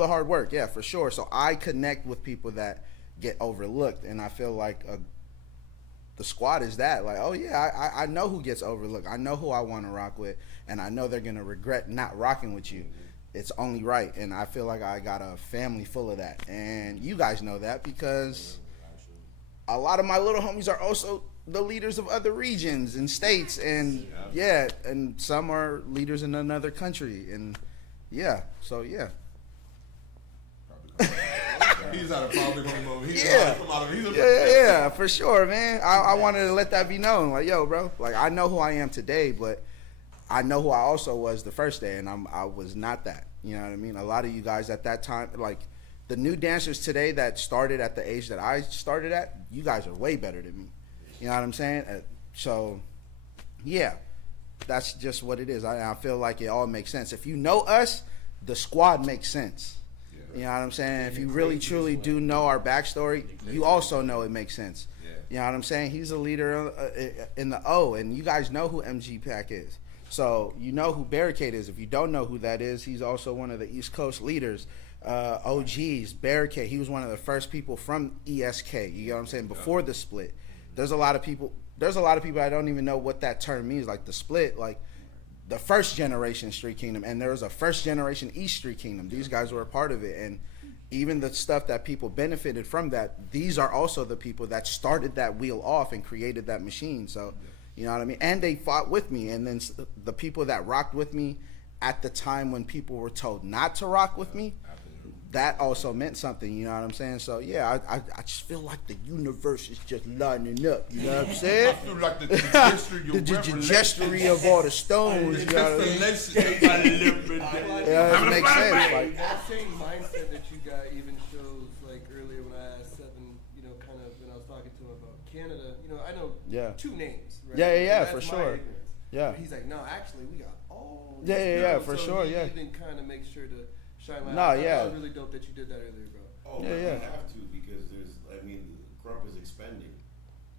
hard work, yeah, for sure. So I connect with people that get overlooked, and I feel like the squad is that. Like, oh yeah, I know who gets overlooked. I know who I want to rock with, and I know they're gonna regret not rocking with you. It's only right, and I feel like I got a family full of that, and you guys know that because a lot of my little homies are also the leaders of other regions and states, and yeah, and some are leaders in another country, and yeah, so yeah. He's out of public on the moment. Yeah, for sure, man. I wanted to let that be known. Like, yo, bro, like I know who I am today, but I know who I also was the first day, and I was not that. You know what I mean? A lot of you guys at that time, like the new dancers today that started at the age that I started at, you guys are way better than me. You know what I'm saying? So, yeah, that's just what it is. I feel like it all makes sense. If you know us, the squad makes sense. You know what I'm saying? If you really truly do know our backstory, you also know it makes sense. You know what I'm saying? He's a leader in the O, and you guys know who MG Pack is. So you know who Barricade is. If you don't know who that is, he's also one of the East Coast leaders. OGs, Barricade, he was one of the first people from ESK. You know what I'm saying? Before the split. There's a lot of people I don't even know what that term means, like the split, like the first generation Street Kingdom, and there was a first generation East Street Kingdom. These guys were a part of it, and even the stuff that people benefited from that, these are also the people that started that wheel off and created that machine. So, you know what I mean? And they fought with me, and then the people that rocked with me at the time when people were told not to rock with me, that also meant something, you know what I'm saying? So, yeah, I just feel like the universe is just lining up, you know what I'm saying? I feel like the trajectory of all the stones, you know what I mean? Yeah, it makes sense. Like, that same mindset that you got even shows, like, earlier when I asked Seven, you know, kind of, when I was talking to him about Canada, you know, I know two names, right? Yeah, That's for my sure. ignorance. Yeah. But he's like, no, actually, we got all these Yeah, girls. for So sure, he yeah. even kind of makes sure to shine my No, eye. yeah. That was really dope that you did that earlier, bro. Oh, Yeah, we have to because Crump is expanding,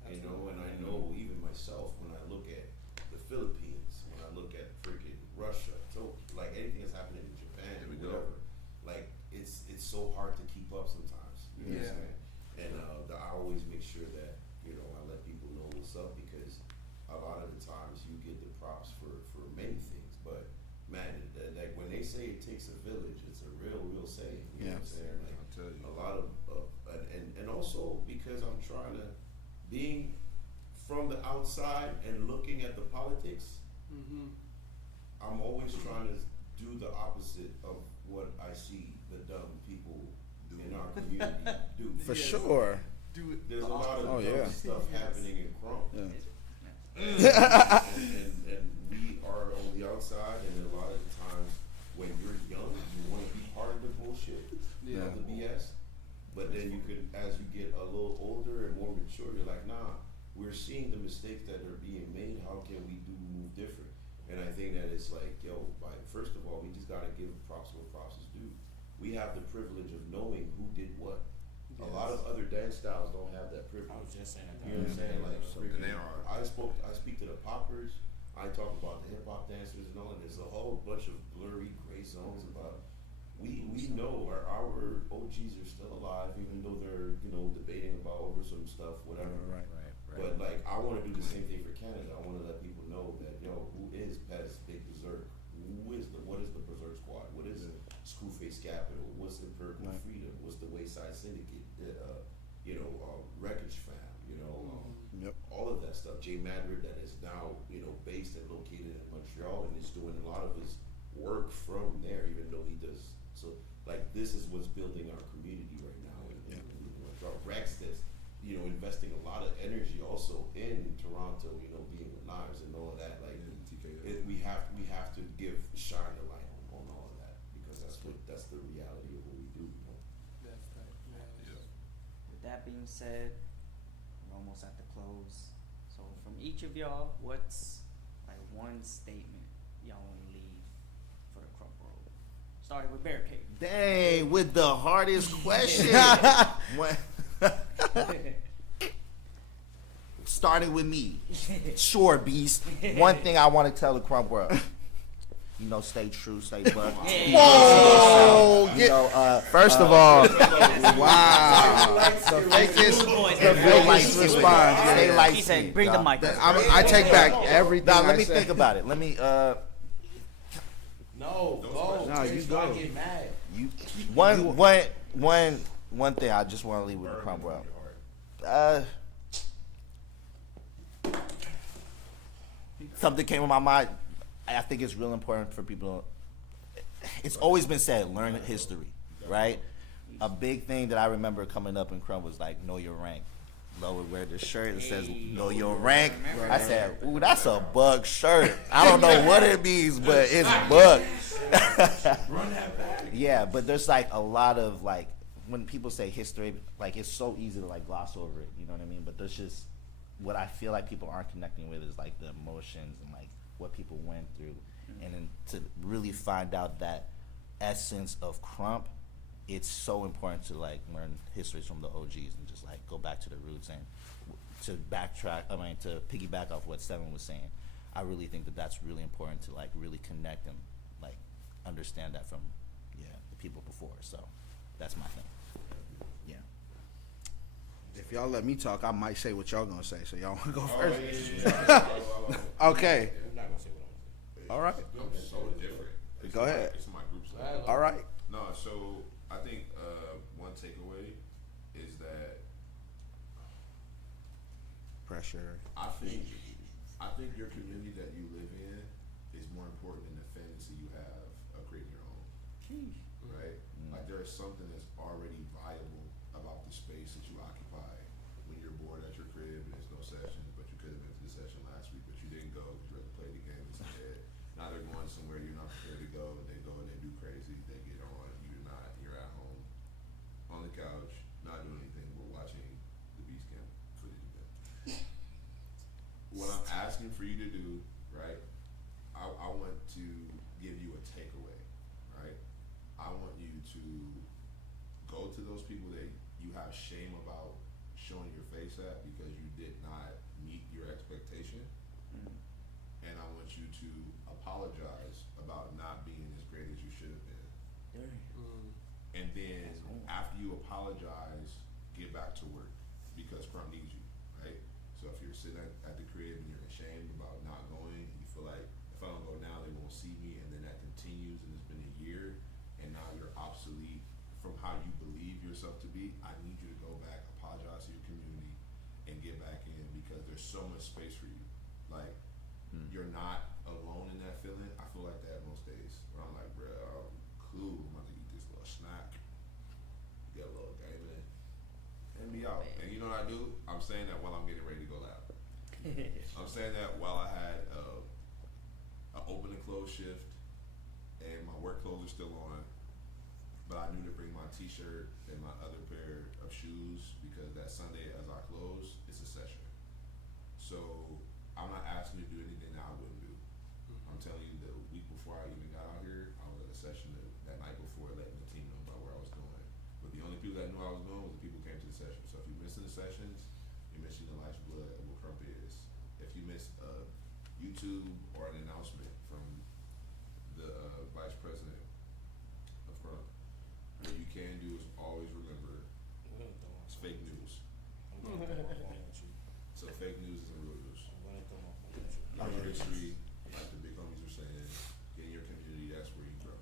you know, and I know even myself when I look at the Philippines, when I look at freaking Russia, so like anything that's happening in Japan or whatever, like it's so hard to keep up sometimes. You know what I'm saying? And I always make sure that, you know, I let people know what's up because a lot of the times you get the props for many things, but man, like when they say it takes a village, it's a real saying. You know what I'm saying? Like, I'll tell you. a lot of and also because I'm trying to being from the outside and looking at the politics, I'm always trying to do the opposite of what I see the dumb people in our community do. For sure. There's a lot of dumb stuff happening in Crump. Yeah. And we are on the outside, and a lot of the times when you're young, you want to be part of the bullshit, of the BS. But then you can, as you get a little older and more mature, you're like, nah, we're seeing the mistakes that are being made. How can we move different? And I think that it's like, yo, first of all, we just gotta give props where props is due. We have the privilege of knowing who did what. A lot of other dance styles don't have that privilege. I was just saying that. You know what I'm saying? Like, And they are. I speak to the poppers. I talk about the hip hop dancers and all, and there's a whole bunch of blurry gray zones about. We know our OGs are still alive, even though they're, you know, debating about over some stuff, whatever. Right. But like, I want to do the same thing for Canada. I want to let people know that, yo, who is Pez Big Berserk? What is the Berserk Squad? What is Screwface Capital? What's Empirical Freedom? What's the Wayside Syndicate? Wreckage Fam. You know, all of that stuff. Jay Madrid, that is now, you know, based and located in Montreal and is doing a lot of his work from there, even though he does. So like, this is what's building our community right now. And Rex, that's, you know, investing a lot of energy also in Toronto, you know, being with Knives and all of that. Like, we have to shine the light on all of that, because that's the reality of what we do. You know? That's tight. With that being said, we're almost at the close. So from each of y'all, what's like one statement y'all want to leave for the Crump World? Starting with Barricade. Dang, with the hardest question. When- Starting with me. Sure, Beast. One thing I want to tell the Crump World. You know, stay true, stay buck. Whoa! You know, First of all, wow. The fakest, the fakest response. Stay Yeah. light He said, skinned, "Bring the y'all. mic." I take back everything. Now, I let me said. think about it. Let me, No, go. No, you go. I get mad. one thing I just want to leave with the Crump World. Something came in my mind. I think it's real important for people. It's always been said, learn history, right? A big thing that I remember coming up in Crump was like, know your rank. Lower wear the shirt that says know your rank. I said, ooh, that's a bug shirt. I don't know what it means, but it's bug. Run that back. Yeah, but there's like a lot of like, when people say history, like it's so easy to like gloss over it, you know what I mean? But there's just, what I feel like people aren't connecting with is like the emotions and like what people went through. And then to really find out that essence of Crump, it's so important to like learn histories from the OGs and just like go back to the roots and to backtrack. I mean, to piggyback off what Seven was saying. I really think that that's really important to like really connect and like understand that from the people before. So that's my thing. Yeah. If y'all let me talk, I might say what y'all gonna say. So y'all wanna go Oh, first? yeah. Okay. I'm not gonna say what I'm gonna say. All right. I'm so different. Go ahead. It's my group slide. All right. No, so I think one takeaway is that Pressure. I think your community that you live in is more important than the fantasy you have of creating your own. Right? Like there is something that's already viable about the space that you occupy when you're bored at your crib and there's no sessions, but you could have been to the session last week, but you didn't go because you had to play the game instead. Now they're going somewhere you're not prepared to go, and they go and they do crazy, they get on, you're not, you're at home on the couch, not doing anything but watching the Beastcamp footage again. What I'm asking for you to do, right? I want to give you a takeaway, right? I want you to go to those people that you have shame about showing your face at because you did not meet your expectation. And I want you to apologize about not being as great as you should have been. And then after you apologize, get back to work because Crump needs you, right? So if you're sitting at the crib and you're ashamed about not going, and you feel like if I don't go now, they won't see me, and then that continues, and it's been a year, and now you're obsolete from how you believe yourself to be. I need you to go back, apologize to your community, and get back in because there's so much space for you. Like you're not alone in that feeling. I feel like that most days where I'm like, bro, I'm cool. I'm about to eat this little snack, get a little game in, and be out. And you know what I do? I'm saying that while I'm getting ready to go loud. I'm saying that while I had an open and close shift, and my work clothes are still on, but I knew to bring my t-shirt and my other pair of shoes because that Sunday as I close, it's a session. So I'm not asking you to do anything that I wouldn't do. I'm telling you the week before I even got out here, I was at a session that night before letting the team know about where I was going. But the only people that knew I was going was the people who came to the session. So if you're missing the sessions, you're missing the life's blood of what Crump is. If you missed YouTube or an announcement from the vice president of Crump, what you can do is always remember it's fake news. So fake news isn't real news. Learn your history, like the big homies are saying, get in your community, that's where you grow.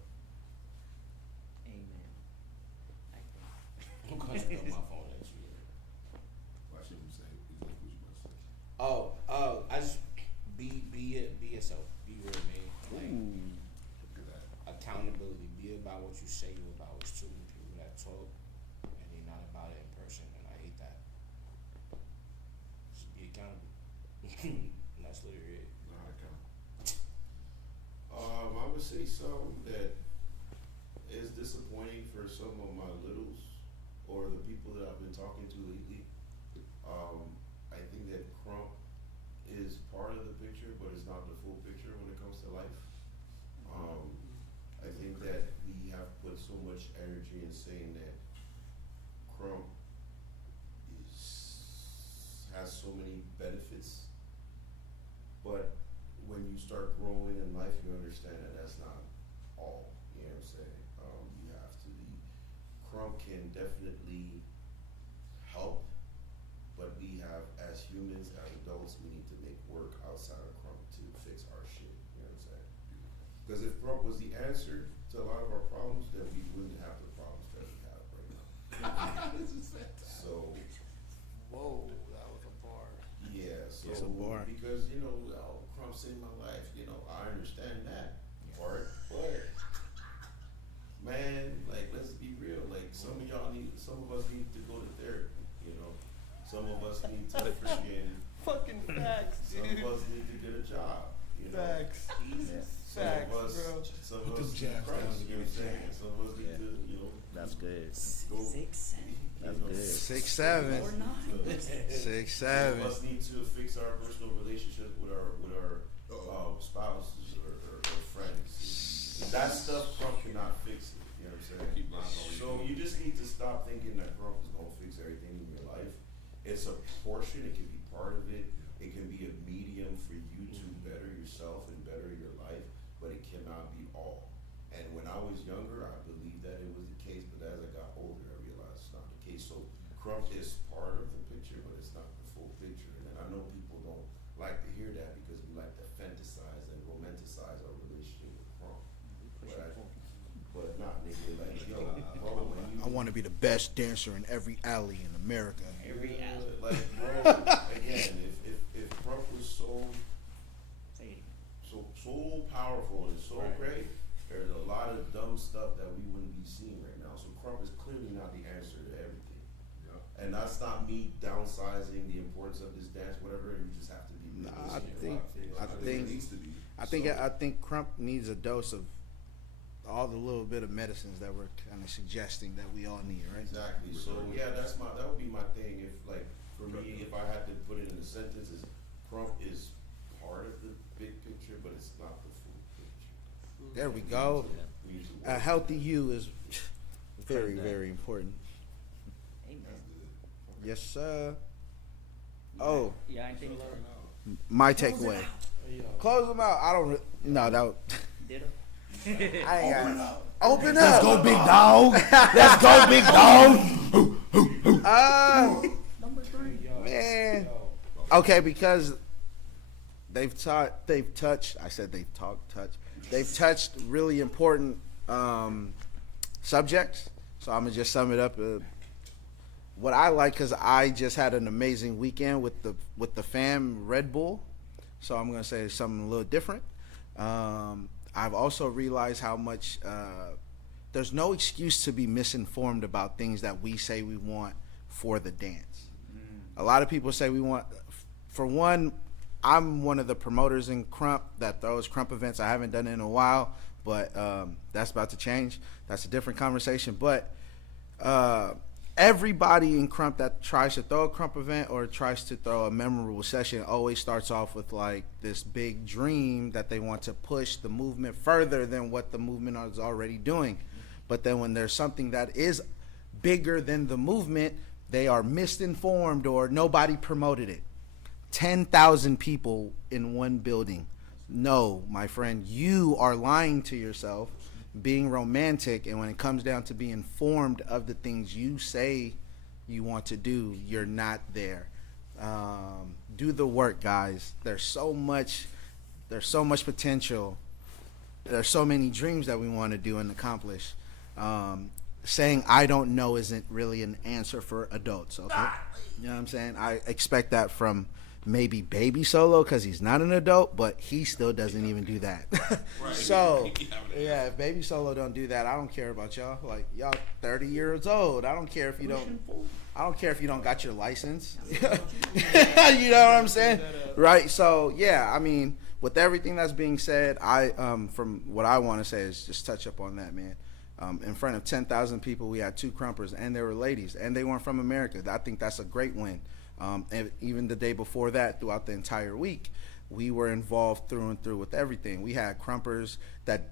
Amen. Like that. I'm gonna throw my phone at you. Watch him say exactly what you about to say. I just be yourself. Be real, man. Like Look at that. accountability. Be about what you say you're about. It's too many people that talk and they're not about it in person, and I hate that. Just be accountable. And that's literally it. Know how to count. I would say something that is disappointing for some of my littles or the people that I've been talking to lately. I think that Crump is part of the picture, but it's not the full picture when it comes to life. I think that we have put so much energy in saying that crump has so many benefits, but when you start growing in life, you understand that that's not all. You know what I'm saying? You have to be. Crump can definitely help, but we have, as humans, as adults, we need to make work outside of crump to fix our shit. You know what I'm saying? Because if crump was the answer to a lot of our problems, then we wouldn't have the problems that we have right now. This is fantastic. So, Whoa, that was a bar. yeah, so It's a bar. because crump saved my life. I understand that part, but man, like, let's be real. Like, some of us need to go to therapy. Some of us need to freaking. Fucking facts, Some dude. of us need to get a job. Facts. Jesus. Some Facts, of us, bro. some Put of them us need jabs Christ. down You know what I'm saying? Some of us need to, That's good. go. 6, 7, That's good. 6, 7. or 9. 6, Some 7. of us need to fix our personal relationship with our spouses or friends. That stuff crump cannot fix it. You know what I'm saying? So you just need to stop thinking that crump is gonna fix everything in your life. It's a portion. It can be part of it. It can be a medium for you to better yourself and better your life, but it cannot be all. And when I was younger, I believed that it was the case, but as I got older, I realized it's not the case. So crump is part of the picture, but it's not the full picture. And I know people don't like to hear that because we like to fantasize and romanticize our relationship with crump. But not, nigga, like, yo, bro, when you I want to be the best dancer in every alley in America. Every alley. like, bro, again, if crump was so Say it. so powerful and so great, there's a lot of dumb stuff that we wouldn't be seeing right now. So crump is clearly not the answer to everything. Yeah. And that's not me downsizing the importance of this dance, whatever. You just have to be. Nah, realistic. I it needs to be. I think crump needs a dose of all the little bit of medicines that we're kind of suggesting that we all need, right? Exactly. So yeah, that would be my thing. If like for me, if I had to put it in a sentence, is crump is part of the big picture, but it's not the full picture. There we go. We need to A work. healthy you is very, very important. Amen. Yes, sir. Oh, Yeah, I think my takeaway. Hey, yo. Close them out. I don't. No, that. ditto. I ain't got. Open up. Let's go, big dog. Let's go, big dog. Number 3. Yo. Man. Yo. Okay, because they've touched. I said they've touched. They've touched really important subjects. So I'm gonna just sum it up. What I like, because I just had an amazing weekend with the fam Red Bull. So I'm gonna say something a little different. I've also realized how much there's no excuse to be misinformed about things that we say we want for the dance. A lot of people say we want, for one, I'm one of the promoters in Crump that throws Crump events. I haven't done it in a while, but that's about to change. That's a different conversation. But everybody in Crump that tries to throw a Crump event or tries to throw a memorable session always starts off with like this big dream that they want to push the movement further than what the movement is already doing. But then when there's something that is bigger than the movement, they are misinformed or nobody promoted it. 10,000 people in one building. No, my friend, you are lying to yourself, being romantic, and when it comes down to being informed of the things you say you want to do, you're not there. Do the work, guys. There's so much potential. There's so many dreams that we want to do and accomplish. Saying I don't know isn't really an answer for adults, okay? You know what I'm saying? I expect that from maybe Baby Solo because he's not an adult, but he still doesn't even do that. Right. So, yeah, if Baby Solo don't do that, I don't care about y'all. Like, y'all 30 years old. I don't care if you don't got your license. You know what I'm saying? Right? So, yeah, I mean, with everything that's being said, I from what I want to say is just touch up on that, man. In front of 10,000 people, we had 2 crumpers, and they were ladies, and they weren't from America. I think that's a great win. And even the day before that, throughout the entire week, we were involved through and through with everything. We had crumpers that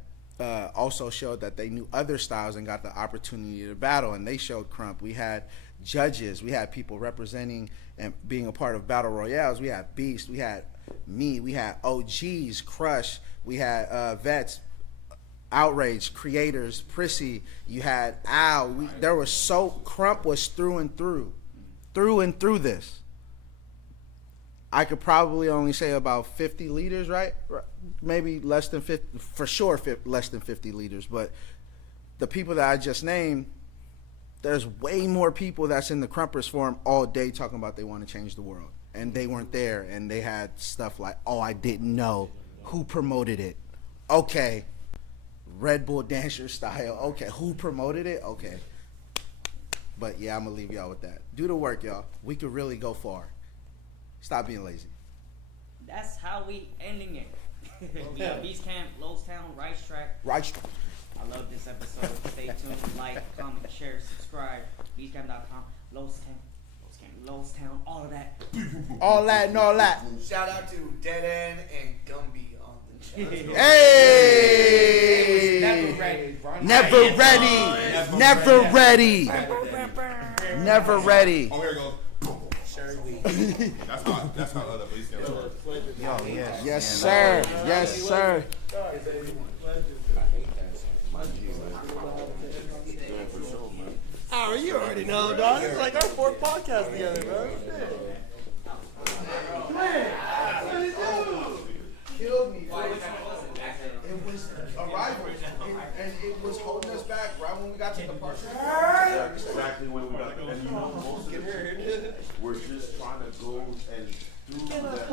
also showed that they knew other styles and got the opportunity to battle, and they showed crump. We had judges. We had people representing and being a part of battle royales. We had Beast. We had me. We had OGs, Crush. We had vets, Outrage, Creators, Prissy. You had Al. There was crump was through and through this. I could probably only say about 50 leaders, right? Maybe less than 50, for sure less than 50 leaders. But the people that I just named, there's way more people that's in the Crumpers Forum all day talking about they want to change the world. And they weren't there, and they had stuff like, oh, I didn't know. Who promoted it? Okay. Red Bull Dancer style. Okay. Who promoted it? Okay. But yeah, I'm going to leave y'all with that. Do the work, y'all. We could really go far. Stop being lazy. That's how we ending it. We have Beastcamp, Lowestown, Racetrack. Racetrack. I love this episode. Stay tuned. Like, comment, share, subscribe. Beastcamp.com. Lowestown, all of that. All that and all that. Shout out to Dead End and Gumby on the chat. Hey! Never ready. Never ready. Never ready. Never ready. Oh, here it goes. That's how other police can work. Yo, yes. Yes, sir. Yes, sir. Oh, you already know, dog. It's like our fourth podcast together, bro. Killed me. It was Arrival, and it was holding us back right when we got to the park. Exactly when we got there. And you know, most of the we're just trying to go and do that.